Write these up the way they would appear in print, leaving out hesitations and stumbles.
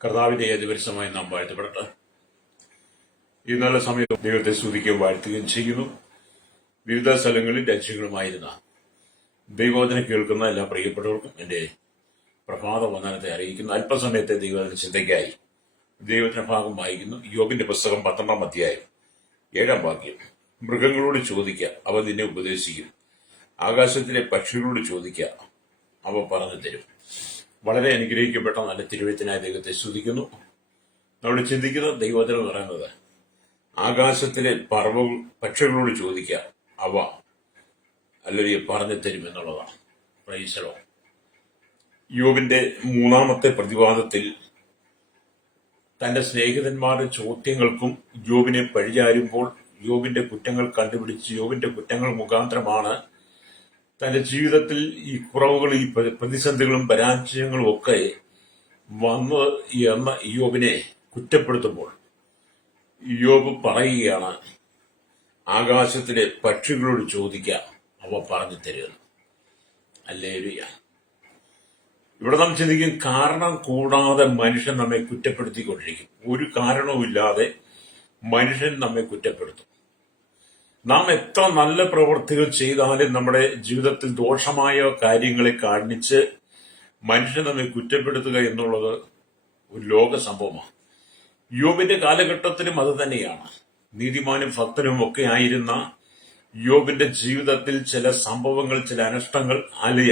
കർത്താവിന്റെ ഏതുപരിസമായി നാം വാഴ്ത്തപ്പെടട്ടെ. ഈ നല്ല സമയത്ത് ദൈവത്തെ സ്തുതിക്കുകയും വാഴ്ത്തുകയും ചെയ്യുന്നു. വിവിധ സ്ഥലങ്ങളിൽ രാജ്യങ്ങളുമായിരുന്ന ദൈവവചനം കേൾക്കുന്ന എല്ലാ പ്രിയപ്പെട്ടവർക്കും എന്റെ പ്രഭാത വന്ദനത്തെ അറിയിക്കുന്നു. അല്പസമയത്തെ ദൈവവചന ചിന്തയ്ക്കായി ദൈവത്തിന്റെ ഭാഗം വായിക്കുന്നു. യോബിന്റെ പുസ്തകം 12-ാം അധ്യായം 7-ാം വാക്യം. മൃഗങ്ങളോട് ചോദിക്കുക, അവ നിന്നെ ഉപദേശിക്കും. ആകാശത്തിലെ പക്ഷികളോട് ചോദിക്കുക, അവ പറഞ്ഞു തരും. വളരെ അനുഗ്രഹിക്കപ്പെട്ട നല്ല തിരുവചനായ ദൈവത്തെ സ്തുതിക്കുന്നു. നമ്മൾ ചിന്തിക്കുന്ന ദൈവവചനം പറയുന്നത് ആകാശത്തിലെ പക്ഷികളോട് ചോദിക്കുക, അവ അല്ലെങ്കിൽ പറഞ്ഞു തരും എന്നുള്ളതാണ്. Praise the lord. യോബിന്റെ 3-ാമത്തെ പ്രതിവാദത്തിൽ തന്റെ സ്നേഹിതന്മാരുടെ ചോദ്യങ്ങൾക്കും യോബിനെ പഴിചാരുമ്പോൾ യോബിന്റെ കുറ്റങ്ങൾ കണ്ടുപിടിച്ച് യോബിന്റെ കുറ്റങ്ങൾ മുഖാന്തരമാണ് തന്റെ ജീവിതത്തിൽ ഈ കുറവുകൾ, ഈ പ്രതിസന്ധികളും പരാജയങ്ങളും ഒക്കെ വന്ന് എന്ന യോബിനെ കുറ്റപ്പെടുത്തുമ്പോൾ യോബ് പറയുകയാണ്, ആകാശത്തിലെ പക്ഷികളോട് ചോദിക്കുക, അവ പറഞ്ഞു തരുന്നു. ഹല്ലേലൂയ. ഇവിടെ നാം ചിന്തിക്കും, കാരണം കൂടാതെ മനുഷ്യൻ നമ്മെ കുറ്റപ്പെടുത്തിക്കൊണ്ടിരിക്കും. ഒരു കാരണവുമില്ലാതെ മനുഷ്യൻ നമ്മെ കുറ്റപ്പെടുത്തും. നാം എത്ര നല്ല പ്രവൃത്തികൾ ചെയ്താലും നമ്മുടെ ജീവിതത്തിൽ ദോഷമായ കാര്യങ്ങളെ കാണിച്ച് മനുഷ്യൻ നമ്മെ കുറ്റപ്പെടുത്തുക എന്നുള്ളത് ഒരു ലോക സംഭവമാണ്. യോബിന്റെ കാലഘട്ടത്തിലും അത് തന്നെയാണ്. നീതിമാനും ഭക്തനും ഒക്കെ ആയിരുന്ന യോബിന്റെ ജീവിതത്തിൽ ചില സംഭവങ്ങൾ, ചില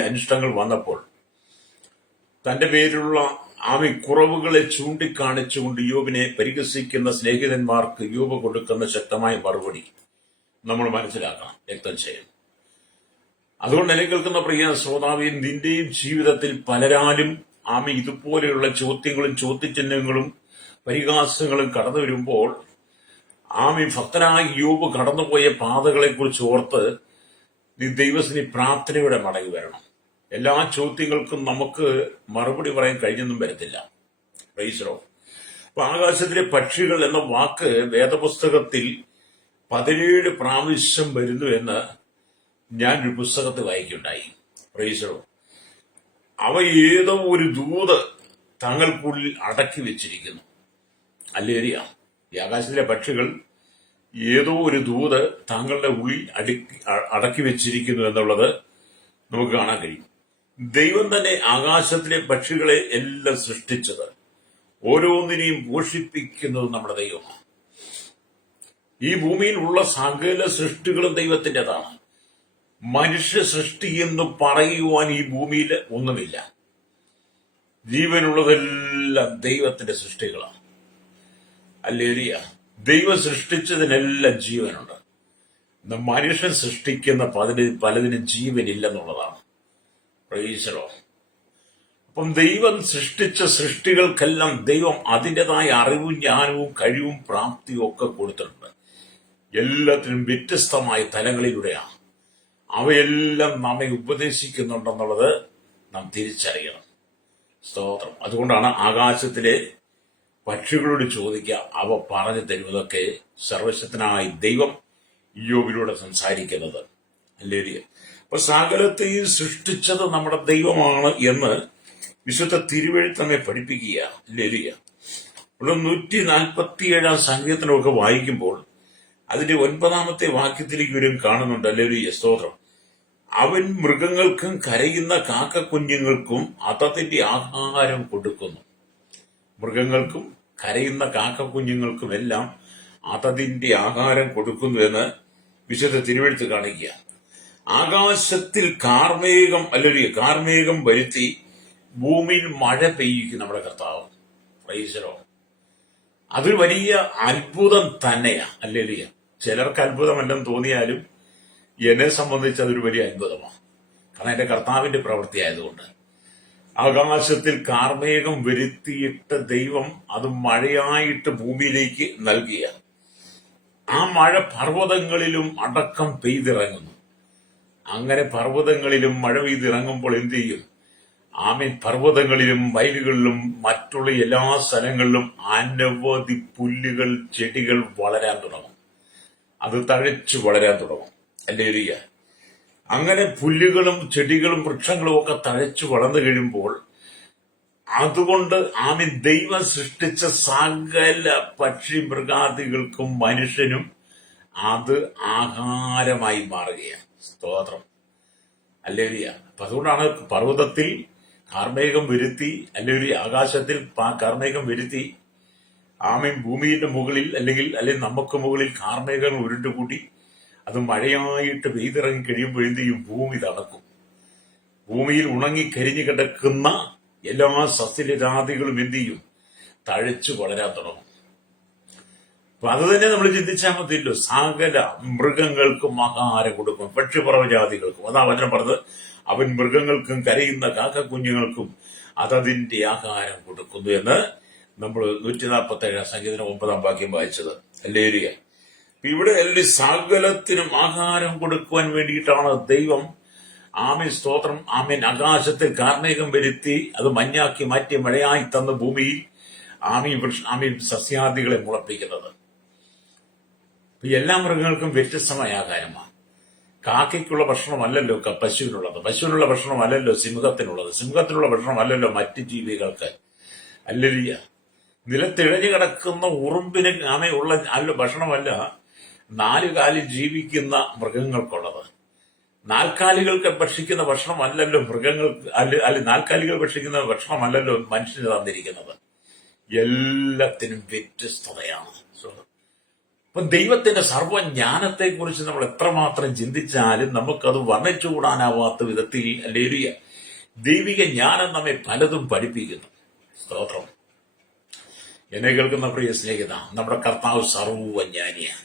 അനിഷ്ടങ്ങൾ വന്നപ്പോൾ തന്റെ പേരിലുള്ള കുറവുകളെ ചൂണ്ടിക്കാണിച്ചുകൊണ്ട് യോബിനെ പരിഹസിക്കുന്ന സ്നേഹിതന്മാർക്ക് യോബ് കൊടുക്കുന്ന ശക്തമായ മറുപടി നമ്മൾ മനസ്സിലാക്കണം, രക്തം ചെയ്യണം. അതുകൊണ്ട് എന്നെ കേൾക്കുന്ന പ്രിയ ശ്രോതാവേ, നിന്റെയും ജീവിതത്തിൽ പലരാലും ഇതുപോലെയുള്ള ചോദ്യങ്ങളും ചോദ്യചിഹ്നങ്ങളും പരിഹാസങ്ങളും കടന്നു വരുമ്പോൾ ഭക്തനായ യോബ് കടന്നുപോയ പാതകളെ കുറിച്ച് ഓർത്ത് നീ ദൈവത്തിന് പ്രാർത്ഥനയോടെ മടങ്ങി വരണം. എല്ലാ ചോദ്യങ്ങൾക്കും നമുക്ക് മറുപടി പറയാൻ കഴിഞ്ഞൊന്നും വരത്തില്ല. Price the Lord. അപ്പൊ ആകാശത്തിലെ പക്ഷികൾ എന്ന വാക്ക് വേദപുസ്തകത്തിൽ 17 പ്രാവശ്യം വരുന്നു എന്ന് ഞാൻ ഒരു പുസ്തകത്തിൽ വായിക്കുകയുണ്ടായി. Price the Lord. അവ ഏതോ ഒരു ദൂത് തങ്ങൾക്കുള്ളിൽ അടക്കി വെച്ചിരിക്കുന്നു. ഹല്ലേലൂയ. ഈ ആകാശത്തിലെ പക്ഷികൾ ഏതോ ഒരു ദൂത് താങ്കളുടെ ഉള്ളിൽ അടക്കി വെച്ചിരിക്കുന്നു എന്നുള്ളത് നമുക്ക് കാണാൻ കഴിയും. ദൈവം തന്നെ ആകാശത്തിലെ പക്ഷികളെ എല്ലാം സൃഷ്ടിച്ചത്, ഓരോന്നിനെയും പോഷിപ്പിക്കുന്നത് നമ്മുടെ ദൈവമാണ്. ഈ ഭൂമിയിൽ ഉള്ള സകല സൃഷ്ടികളും ദൈവത്തിൻ്റെതാണ്. മനുഷ്യ സൃഷ്ടി എന്ന് പറയുവാൻ ഈ ഭൂമിയിൽ ഒന്നുമില്ല. ജീവനുള്ളതെല്ലാം ദൈവത്തിന്റെ സൃഷ്ടികളാണ്. ഹല്ലേലൂയ. ദൈവം സൃഷ്ടിച്ചതിനെല്ലാം ജീവനുണ്ട്. മനുഷ്യൻ സൃഷ്ടിക്കുന്ന പലതിനും ജീവനില്ലെന്നുള്ളതാണ്. Price the Lord. അപ്പം ദൈവം സൃഷ്ടിച്ച സൃഷ്ടികൾക്കെല്ലാം ദൈവം അതിൻ്റെതായ അറിവും ജ്ഞാനവും കഴിവും പ്രാപ്തിയും ഒക്കെ കൊടുത്തിട്ടുണ്ട്. എല്ലാത്തിനും വ്യത്യസ്തമായ തലങ്ങളിലൂടെയാണ്. അവയെല്ലാം നമ്മെ ഉപദേശിക്കുന്നുണ്ടെന്നുള്ളത് നാം തിരിച്ചറിയണം. സ്തോത്രം. അതുകൊണ്ടാണ് ആകാശത്തിലെ പക്ഷികളോട് ചോദിക്കുക, അവ പറഞ്ഞു തരുന്നതൊക്കെ സർവശക്തനായ ദൈവം യോബിലൂടെ സംസാരിക്കുന്നത്. ഹല്ലേലൂയ. അപ്പൊ സകലത്തെയും സൃഷ്ടിച്ചത് നമ്മുടെ ദൈവമാണ് എന്ന് വിശുദ്ധ തിരുവെഴുത്ത് നമ്മെ പഠിപ്പിക്കുക. ഹല്ലേലൂയ. 147-ാം സങ്കീർത്തനമൊക്കെ വായിക്കുമ്പോൾ അതിന്റെ 9-ാമത്തെ വാക്യത്തിലേക്ക് വരും കാണുന്നുണ്ട്. ഹല്ലേലൂയ. സ്തോത്രം. അവൻ മൃഗങ്ങൾക്കും കരയുന്ന കാക്കക്കുഞ്ഞുങ്ങൾക്കും അതതിന്റെ ആഹാരം കൊടുക്കുന്നു. മൃഗങ്ങൾക്കും കരയുന്ന കാക്കക്കുഞ്ഞുങ്ങൾക്കും എല്ലാം അതതിന്റെ ആഹാരം കൊടുക്കുന്നു എന്ന് വിശുദ്ധ തിരുവെഴുത്ത് കാണിക്കുക. ആകാശത്തിൽ കാർമേഘം വരുത്തി ഭൂമിയിൽ മഴ പെയ്യിക്കും നമ്മുടെ കർത്താവ്. Price the Lord. അതൊരു വലിയ അത്ഭുതം തന്നെയാണ്. ഹല്ലേലൂയ. ചിലർക്ക് അത്ഭുതമല്ലെന്ന് തോന്നിയാലും എന്നെ സംബന്ധിച്ച് അതൊരു വലിയ അത്ഭുതമാണ്. കാരണം എന്റെ കർത്താവിന്റെ പ്രവൃത്തി ആയതുകൊണ്ട്. ആകാശത്തിൽ കാർമേഘം വരുത്തിയിട്ട് ദൈവം അത് മഴയായിട്ട് ഭൂമിയിലേക്ക് നൽകിയ ആ മഴ പർവ്വതങ്ങളിലും അടക്കം പെയ്തിറങ്ങുന്നു. അങ്ങനെ പർവ്വതങ്ങളിലും മഴ പെയ്തിറങ്ങുമ്പോൾ എന്ത് ചെയ്യും? പർവ്വതങ്ങളിലും വയലുകളിലും മറ്റുള്ള എല്ലാ സ്ഥലങ്ങളിലും അനവധി പുല്ലുകൾ, ചെടികൾ വളരാൻ തുടങ്ങും. അത് തഴച്ചു വളരാൻ തുടങ്ങും. ഹല്ലേലൂയ. അങ്ങനെ പുല്ലുകളും ചെടികളും വൃക്ഷങ്ങളും ഒക്കെ തഴച്ചു വളർന്നു കഴിയുമ്പോൾ അതുകൊണ്ട് ആമീൻ ദൈവം സൃഷ്ടിച്ച സകല പക്ഷി മൃഗാദികൾക്കും മനുഷ്യനും അത് ആഹാരമായി മാറുകയാണ്. സ്തോത്രം, ഹല്ലേലൂയ. അപ്പൊ അതുകൊണ്ടാണ് പർവ്വതത്തിൽ കാർമേഘം വരുത്തി, അല്ലെങ്കിൽ ആകാശത്തിൽ കാർമേഘം വരുത്തി, ആമീൻ ഭൂമിയുടെ മുകളിൽ അല്ലെങ്കിൽ നമുക്ക് മുകളിൽ കാർമേഘങ്ങൾ ഉരുണ്ടുകൂടി അത് മഴയായിട്ട് പെയ്തിറങ്ങി കഴിയുമ്പോൾ എന്ത് ചെയ്യും? ഭൂമി തണുക്കും. ഭൂമിയിൽ ഉണങ്ങി കരിഞ്ഞു കിടക്കുന്ന എല്ലാ സസ്യജാതികളും എന്ത് ചെയ്യും? തഴച്ചു വളരാൻ തുടങ്ങും. അപ്പൊ അത് തന്നെ നമ്മൾ ചിന്തിച്ചാൽ മതിയല്ലോ. സകല മൃഗങ്ങൾക്കും ആഹാരം കൊടുക്കും, പക്ഷിപറവജാതികൾക്കും. അതാ വചനം പറഞ്ഞത്, അവൻ മൃഗങ്ങൾക്കും കരയുന്ന കാക്കക്കുഞ്ഞുങ്ങൾക്കും അതതിന്റെ ആഹാരം കൊടുക്കുന്നു എന്ന് നമ്മൾ 147 സംഗീതം 9 വാക്യം വായിച്ചത്. ഹല്ലേലൂയ. ഇവിടെ സകലത്തിനും ആഹാരം കൊടുക്കുവാൻ വേണ്ടിയിട്ടാണ് ദൈവം ആമേൻ സ്തോത്രം ആമേൻ ആകാശത്തിൽ കാർമേഘം വരുത്തി അത് മഞ്ഞാക്കി മാറ്റി മഴയായി തന്ന ഭൂമിയിൽ ആമീൻ സസ്യാദികളെ മുളപ്പിക്കുന്നത്. എല്ലാ മൃഗങ്ങൾക്കും വ്യത്യസ്തമായ ആഹാരമാണ്. കാക്കയ്ക്കുള്ള ഭക്ഷണമല്ലല്ലോ പശുവിനുള്ളത്, പശുവിനുള്ള ഭക്ഷണമല്ലല്ലോ സിംഹത്തിനുള്ളത്, സിംഹത്തിനുള്ള ഭക്ഷണമല്ലല്ലോ മറ്റ് ജീവികൾക്ക്. അല്ലല്ല, നിലത്തിഴഞ്ഞു കിടക്കുന്ന ഉറുമ്പിന് ആമയുള്ള നല്ല ഭക്ഷണമല്ല 4 കാലിൽ ജീവിക്കുന്ന മൃഗങ്ങൾക്കുള്ളത്. 4 കാലികൾക്ക് ഭക്ഷിക്കുന്ന ഭക്ഷണമല്ലല്ലോ മൃഗങ്ങൾക്ക്, അല്ല 4 കാലികൾ ഭക്ഷിക്കുന്ന ഭക്ഷണമല്ലല്ലോ മനുഷ്യന് തന്നിരിക്കുന്നത്. എല്ലാത്തിനും വ്യത്യസ്തതയാണ്. അപ്പൊ ദൈവത്തിന്റെ സർവ്വജ്ഞാനത്തെ കുറിച്ച് നമ്മൾ എത്രമാത്രം ചിന്തിച്ചാലും നമുക്കത് വർണ്ണിച്ചുകൂടാനാവാത്ത വിധത്തിൽ ഹല്ലേലൂയ ദൈവിക ജ്ഞാനം നമ്മെ പലതും പഠിപ്പിക്കുന്നു. സ്തോത്രം. എന്നെ കേൾക്കുന്ന പ്രിയ സ്നേഹിത, നമ്മുടെ കർത്താവ് സർവ്വജ്ഞാനിയാണ്.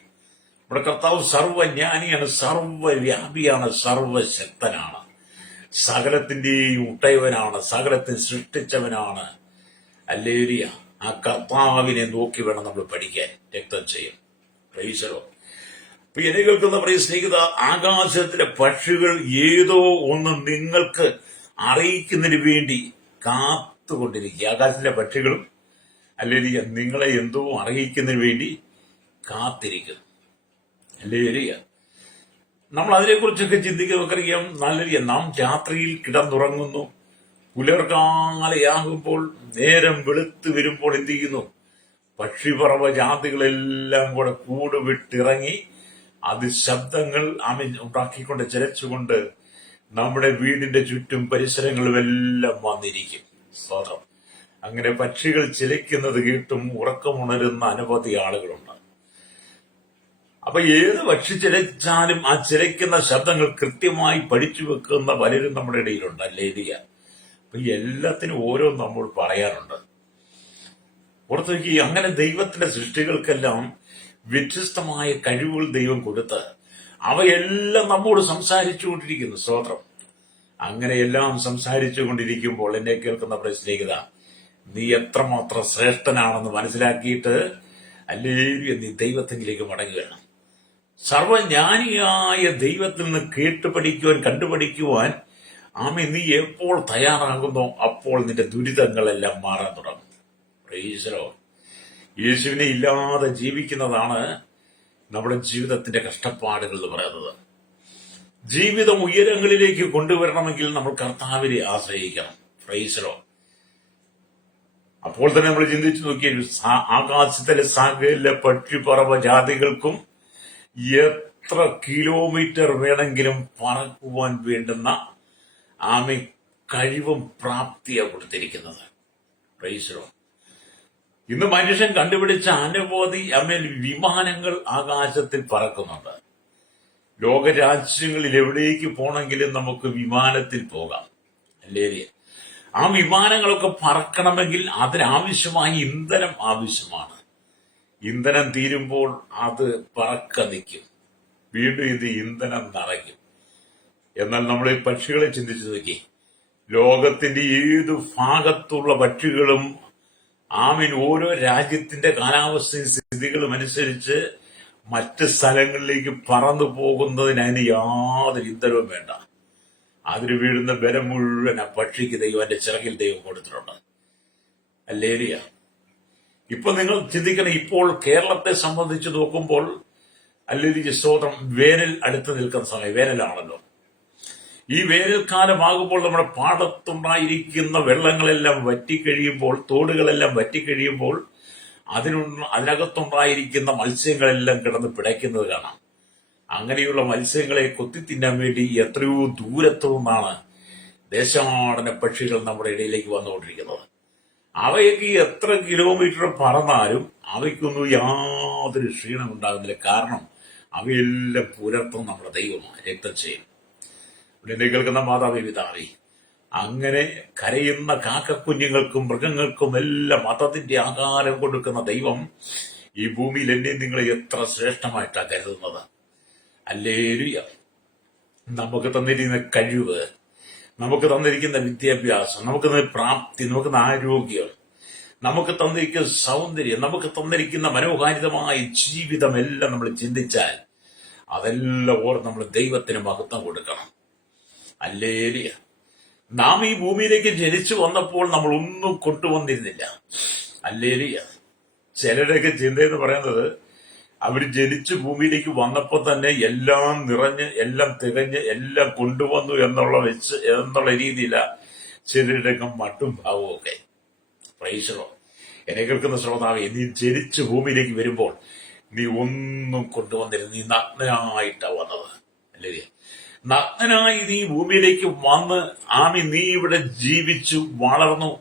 നമ്മുടെ കർത്താവ് സർവ്വജ്ഞാനിയാണ്, സർവ്വവ്യാപിയാണ്, സർവശക്തനാണ്, സകലത്തിന്റെയും ഉട്ടയവനാണ്, സകലത്തെ സൃഷ്ടിച്ചവനാണ്. ഹല്ലേലൂയ. ആ കർത്താവിനെ നോക്കി വേണം നമ്മൾ പഠിക്കാൻ. രക്തം ചെയ്യും. പ്രൈസലോ. അപ്പൊ എന്നെ കേൾക്കുന്ന പ്രിയ സ്നേഹിത, ആകാശത്തിലെ പക്ഷികൾ ഏതോ ഒന്ന് നിങ്ങൾക്ക് അറിയിക്കുന്നതിന് വേണ്ടി കാത്തുകൊണ്ടിരിക്കുക. ആകാശത്തിലെ പക്ഷികളും ഹല്ലേലൂയ നിങ്ങളെ എന്തോ അറിയിക്കുന്നതിന് വേണ്ടി കാത്തിരിക്കുന്നു. ഹല്ലേലൂയ. നമ്മൾ അതിനെക്കുറിച്ചൊക്കെ ചിന്തിക്കുന്നറിയാം. നല്ല നാം രാത്രിയിൽ കിടന്നുറങ്ങുന്നു, പുലർകാലയാകുമ്പോൾ നേരം വെളുത്തു വരുമ്പോൾ എന്ത് ചെയ്യുന്നു? പക്ഷിപറവ ജാതികളെല്ലാം കൂടെ കൂട് വിട്ടിറങ്ങി അത് ശബ്ദങ്ങൾ ഉണ്ടാക്കിക്കൊണ്ട് ചിലച്ചുകൊണ്ട് നമ്മുടെ വീടിന്റെ ചുറ്റും പരിസരങ്ങളുമെല്ലാം വന്നിരിക്കും. സ്വതം അങ്ങനെ പക്ഷികൾ ചിലയ്ക്കുന്നത് കേട്ടും ഉറക്കമുണരുന്ന അനവധി ആളുകളുണ്ട്. അപ്പൊ ഏത് പക്ഷി ചിലച്ചാലും ആ ചിലയ്ക്കുന്ന ശബ്ദങ്ങൾ കൃത്യമായി പഠിച്ചു വെക്കുന്ന പലരും നമ്മുടെ ഇടയിലുണ്ട്. അല്ലേലിയ. അപ്പൊ എല്ലാത്തിനും ഓരോ നമ്മൾ പറയാറുണ്ട്. പുറത്തേക്ക് അങ്ങനെ ദൈവത്തിന്റെ സൃഷ്ടികൾക്കെല്ലാം വ്യത്യസ്തമായ കഴിവുകൾ ദൈവം കൊടുത്ത് അവയെല്ലാം നമ്മോട് സംസാരിച്ചുകൊണ്ടിരിക്കുന്നു. സ്തോത്രം. അങ്ങനെ എല്ലാം സംസാരിച്ചു കൊണ്ടിരിക്കുമ്പോൾ എന്നെ കേൾക്കുന്ന സ്നേഹിത, നീ എത്രമാത്രം ശ്രേഷ്ഠനാണെന്ന് മനസ്സിലാക്കിയിട്ട് അല്ലേലും നീ ദൈവത്തിലേക്ക് മടങ്ങി വേണം. സർവജ്ഞാനിയായ ദൈവത്തിൽ നിന്ന് കേട്ട് പഠിക്കുവാൻ, കണ്ടുപഠിക്കുവാൻ നീ എപ്പോൾ തയ്യാറാകുന്നോ അപ്പോൾ നിന്റെ ദുരിതങ്ങളെല്ലാം മാറാൻ തുടങ്ങും. പ്രൈസലോ. യേശുവിനെ ഇല്ലാതെ ജീവിക്കുന്നതാണ് നമ്മുടെ ജീവിതത്തിന്റെ കഷ്ടപ്പാടുകൾ എന്ന് പറയുന്നത്. ജീവിതം ഉയരങ്ങളിലേക്ക് കൊണ്ടുവരണമെങ്കിൽ നമ്മൾ കർത്താവിനെ ആശ്രയിക്കണം. പ്രൈസലോ. അപ്പോൾ തന്നെ നമ്മൾ ചിന്തിച്ചു നോക്കിയാൽ ആകാശത്തിലെ സകല പക്ഷിപറവ ജാതികൾക്കും എത്ര കിലോമീറ്റർ വേണമെങ്കിലും പറക്കുവാൻ വേണ്ടുന്ന കഴിവും പ്രാപ്തിയാണ് കൊടുത്തിരിക്കുന്നത്. പ്രൈസലോ. ഇന്ന് മനുഷ്യൻ കണ്ടുപിടിച്ച അനവധി വിമാനങ്ങൾ ആകാശത്തിൽ പറക്കുന്നുണ്ട്. ലോകരാജ്യങ്ങളിൽ എവിടേക്ക് പോണെങ്കിലും നമുക്ക് വിമാനത്തിൽ പോകാം. അല്ലേ? ആ വിമാനങ്ങളൊക്കെ പറക്കണമെങ്കിൽ അതിനാവശ്യമായ ഇന്ധനം ആവശ്യമാണ്. ഇന്ധനം തീരുമ്പോൾ അത് പറക്ക നിൽക്കും, വീണ്ടും ഇത് ഇന്ധനം നിറയ്ക്കും. എന്നാൽ നമ്മൾ ഈ പക്ഷികളെ ചിന്തിച്ചു നോക്കി. ലോകത്തിന്റെ ഏതു ഭാഗത്തുള്ള പക്ഷികളും ഓരോ രാജ്യത്തിന്റെ കാലാവസ്ഥയും സ്ഥിതികളും അനുസരിച്ച് മറ്റ് സ്ഥലങ്ങളിലേക്ക് പറന്നു പോകുന്നതിന് അതിന് യാതൊരു ഇന്ധനവും വേണ്ട. അതിന് വീഴുന്ന ബലം മുഴുവൻ ആ പക്ഷിക്ക് ദൈവം എന്റെ ചിറകിൽ ദൈവം കൊടുത്തിട്ടുണ്ട്. അല്ലേലിയ. ഇപ്പൊ നിങ്ങൾ ചിന്തിക്കണം, ഇപ്പോൾ കേരളത്തെ സംബന്ധിച്ച് നോക്കുമ്പോൾ അല്ലേലിയ സ്തോത്രം, വേനൽ അടുത്ത് നിൽക്കുന്ന സമയം, വേനലാണല്ലോ. ഈ വേനൽക്കാലമാകുമ്പോൾ നമ്മുടെ പാടത്തുണ്ടായിരിക്കുന്ന വെള്ളങ്ങളെല്ലാം വറ്റിക്കഴിയുമ്പോൾ, തോടുകളെല്ലാം വറ്റിക്കഴിയുമ്പോൾ അതിനകത്തുണ്ടായിരിക്കുന്ന മത്സ്യങ്ങളെല്ലാം കിടന്ന് പിടയ്ക്കുന്നത് കാണാം. അങ്ങനെയുള്ള മത്സ്യങ്ങളെ കൊത്തി തിന്നാൻ വേണ്ടി എത്രയോ ദൂരത്തു നിന്നാണ് ദേശാടന പക്ഷികൾ നമ്മുടെ ഇടയിലേക്ക് വന്നുകൊണ്ടിരിക്കുന്നത്. അവയ്ക്ക് എത്ര കിലോമീറ്റർ പറന്നാലും അവയ്ക്കൊന്നും യാതൊരു ക്ഷീണം ഉണ്ടാകുന്നില്ല. കാരണം അവയെല്ലാം പുലർത്തും നമ്മുടെ ദൈവമാണ്, രക്തച്ചയും. എന്നെ കേൾക്കുന്ന മാതാവേ, പിതാവേ, അങ്ങനെ കരയുന്ന കാക്കക്കുഞ്ഞുങ്ങൾക്കും മൃഗങ്ങൾക്കും എല്ലാം മതത്തിന്റെ ആഹാരം കൊടുക്കുന്ന ദൈവം ഈ ഭൂമിയിൽ എന്നെ നിങ്ങളെ എത്ര ശ്രേഷ്ഠമായിട്ടാണ് കരുതുന്നത്. ഹല്ലേലൂയ. നമുക്ക് തന്നിരിക്കുന്ന കഴിവ്, നമുക്ക് തന്നിരിക്കുന്ന വിദ്യാഭ്യാസം, നമുക്ക് പ്രാപ്തി, നമുക്ക് ആരോഗ്യം, നമുക്ക് തന്നിരിക്കുന്ന സൗന്ദര്യം, നമുക്ക് തന്നിരിക്കുന്ന മനോഹാരിതമായ ജീവിതം എല്ലാം നമ്മൾ ചിന്തിച്ചാൽ അതെല്ലാം നമ്മൾ ദൈവത്തിന് മഹത്വം കൊടുക്കണം. ഹല്ലേലൂയ. നാം ഈ ഭൂമിയിലേക്ക് ജനിച്ചു വന്നപ്പോൾ നമ്മൾ ഒന്നും കൊണ്ടുവന്നിരുന്നില്ല. ഹല്ലേലൂയ. ചിലരുടെയൊക്കെ ചിന്തയെന്ന് പറയുന്നത് അവർ ജനിച്ച് ഭൂമിയിലേക്ക് വന്നപ്പോൾ തന്നെ എല്ലാം നിറഞ്ഞ്, എല്ലാം തികഞ്ഞ്, എല്ലാം കൊണ്ടുവന്നു എന്നുള്ള രീതിയില ചിലരുടെയൊക്കെ മട്ടും ഭാവവും ഒക്കെ. പ്രൈസലോ. എന്നെ കേൾക്കുന്ന ശ്രോതാവേ, നീ ജനിച്ച് ഭൂമിയിലേക്ക് വരുമ്പോൾ നീ ഒന്നും കൊണ്ടുവന്നിരുന്നു. നീ നഗ്നനായിട്ടാ വന്നത്. അല്ലേ? നഗ്നനായി നീ ഭൂമിയിലേക്ക് വന്ന് നീ ഇവിടെ ജീവിച്ചു വളർന്നു.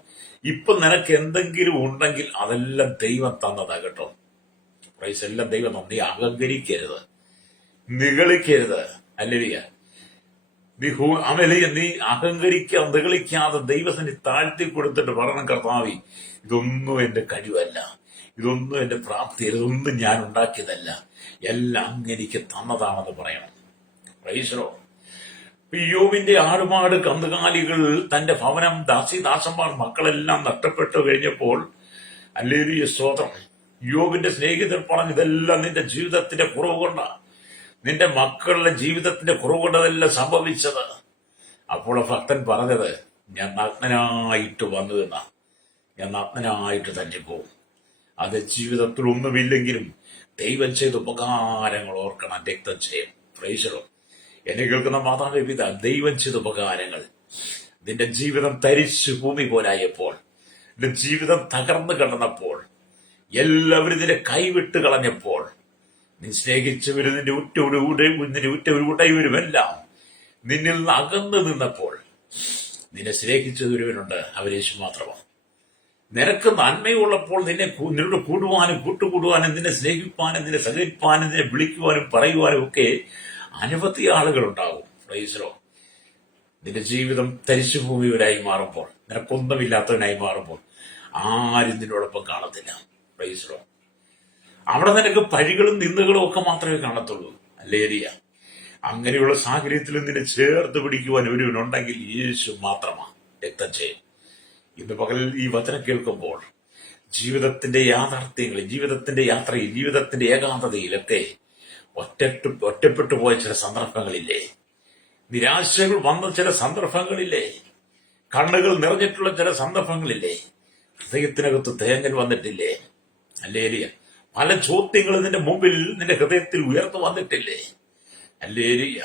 ഇപ്പൊ നിനക്ക് എന്തെങ്കിലും ഉണ്ടെങ്കിൽ അതെല്ലാം ദൈവം തന്നതാ കേട്ടോ. പ്രൈസ്. എല്ലാം ദൈവം തന്നു. നീ അഹങ്കരിക്കരുത്, നിഗളിക്കരുത്. അല്ലേലിയ. നീ നിഗളിക്കാതെ ദൈവത്തിന് താഴ്ത്തി കൊടുത്തിട്ട് പറയണം, കർത്താവേ, ഇതൊന്നും എന്റെ കഴിവല്ല, ഇതൊന്നും എന്റെ പ്രാപ്തി, ഇതൊന്നും ഞാൻ ഉണ്ടാക്കിയതല്ല, എല്ലാം അങ്ങെനിക്ക് തന്നതാണെന്ന് പറയണം. പ്രൈസലോ. യോബിന്റെ ആടുമാട് കന്നുകാലികൾ, തന്റെ ഭവനം, ദാസന്മാർ, മക്കളെല്ലാം നഷ്ടപ്പെട്ടു കഴിഞ്ഞപ്പോൾ, ഹല്ലേലൂയ, സ്തോത്രം, യോബിന്റെ സ്നേഹിതർ പറഞ്ഞു, ഇതെല്ലാം നിന്റെ ജീവിതത്തിന്റെ കുറവ് കൊണ്ടാണ്, നിന്റെ മക്കളുടെ ജീവിതത്തിന്റെ കുറവ് കൊണ്ടതെല്ലാം സംഭവിച്ചത്. അപ്പോൾ ഭക്തൻ പറഞ്ഞത്, ഞാൻ നഗ്നനായിട്ട് വന്നു എന്നാ, ഞാൻ നഗ്നനായിട്ട് തന്നെ പോവും. അത് ജീവിതത്തിൽ ഒന്നുമില്ലെങ്കിലും ദൈവം ചെയ്ത ഉപകാരങ്ങൾ ഓർക്കണം. രക്തം ചെയ്യും. പ്രൈസലോ. എന്നെ കേൾക്കുന്ന മാതാവേ, പിതാ, ദൈവം ചെയ്ത ഉപകാരങ്ങൾ. നിന്റെ ജീവിതം തരിച്ചു ഭൂമി പോലായപ്പോൾ, നിന്റെ ജീവിതം തകർന്നു കിടന്നപ്പോൾ, എല്ലാവരും നിന്റെ കൈവിട്ട് കളഞ്ഞപ്പോൾ, നീ സ്നേഹിച്ചവരും നിന്റെ ഉറ്റവരുമെല്ലാം നിന്നിൽ നിന്ന് അകന്നു നിന്നപ്പോൾ, നിന്നെ സ്നേഹിച്ചവരുവനുണ്ട്, അവരേശു മാത്രമാണ്. നിനക്ക് നന്മയുള്ളപ്പോൾ നിന്നോട് കൂടുവാനും കൂട്ടുകൂടുവാനും നിന്നെ സ്നേഹിപ്പാനും നിന്നെ സഹകരിപ്പാനും നിന്നെ വിളിക്കുവാനും പറയുവാനും ഒക്കെ അനവധി ആളുകളുണ്ടാകും. പ്രൈസലോ. നിന്റെ ജീവിതം തരിശുഭൂമിവരായി മാറുമ്പോൾ, നിനക്കൊന്നുമില്ലാത്തവനായി മാറുമ്പോൾ ആരും നിന്നോടൊപ്പം കാണത്തില്ല. പ്രൈസലോ. അവിടെ നിനക്ക് പഴികളും നിന്ദകളും ഒക്കെ മാത്രമേ കാണത്തുള്ളൂ. ഹല്ലേലൂയ. അങ്ങനെയുള്ള സാഹചര്യത്തിൽ നിന്നെ ചേർത്ത് പിടിക്കുവാൻ ഒരുവനുണ്ടെങ്കിൽ യേശു മാത്രമാണ്. രക്തം ചെയ്യും. ഇന്ന് പകൽ ഈ വചനം കേൾക്കുമ്പോൾ ജീവിതത്തിന്റെ യാഥാർത്ഥ്യങ്ങളിൽ, ജീവിതത്തിന്റെ യാത്രയിൽ, ജീവിതത്തിന്റെ ഏകാന്തതയിലൊക്കെ ഒറ്റപ്പെട്ടു പോയ ചില സന്ദർഭങ്ങളില്ലേ? നിരാശകൾ വന്ന ചില സന്ദർഭങ്ങളില്ലേ? കണ്ണുകൾ നിറഞ്ഞിട്ടുള്ള ചില സന്ദർഭങ്ങളില്ലേ? ഹൃദയത്തിനകത്ത് തേങ്ങൽ വന്നിട്ടില്ലേ? ഹല്ലേലൂയ. പല ചോദ്യങ്ങൾ നിന്റെ മുമ്പിൽ, നിന്റെ ഹൃദയത്തിൽ ഉയർന്നു വന്നിട്ടില്ലേ? ഹല്ലേലൂയ.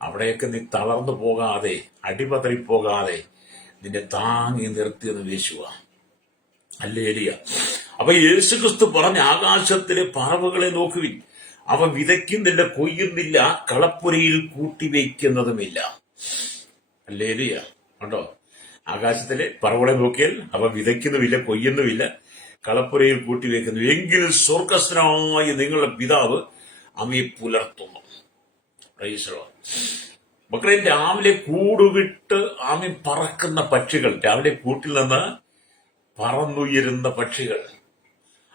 അവിടെയൊക്കെ നീ തളർന്നു പോകാതെ, അടിപതറിപ്പോകാതെ നിന്നെ താങ്ങി നിർത്തിയെന്ന് യേശുവ. ഹല്ലേലൂയ. അപ്പൊ യേശുക്രിസ്തു പറഞ്ഞ, ആകാശത്തിലെ പറവകളെ നോക്കുവിൻ, അവ വിതയ്ക്കുന്നില്ല, കൊയ്യുന്നില്ല, കളപ്പുരയിൽ കൂട്ടിവയ്ക്കുന്നതുമില്ല. ഹല്ലേലൂയ. കണ്ടോ? ആകാശത്തിലെ പറവകളെ നോക്കിയാൽ അവ വിതയ്ക്കുന്നുമില്ല, കൊയ്യുന്നുമില്ല, കളപ്പുരയിൽ കൂട്ടിവെക്കുന്നു, എങ്കിൽ സ്വർഗസ്ഥനായ നിങ്ങളുടെ പിതാവ് അവയെ പുലർത്തുന്നു. മക്കളെ, രാവിലെ കൂടുവിട്ട് പറക്കുന്ന പക്ഷികൾ, രാവിലെ കൂട്ടിൽ നിന്ന് പറന്നുയരുന്ന പക്ഷികൾ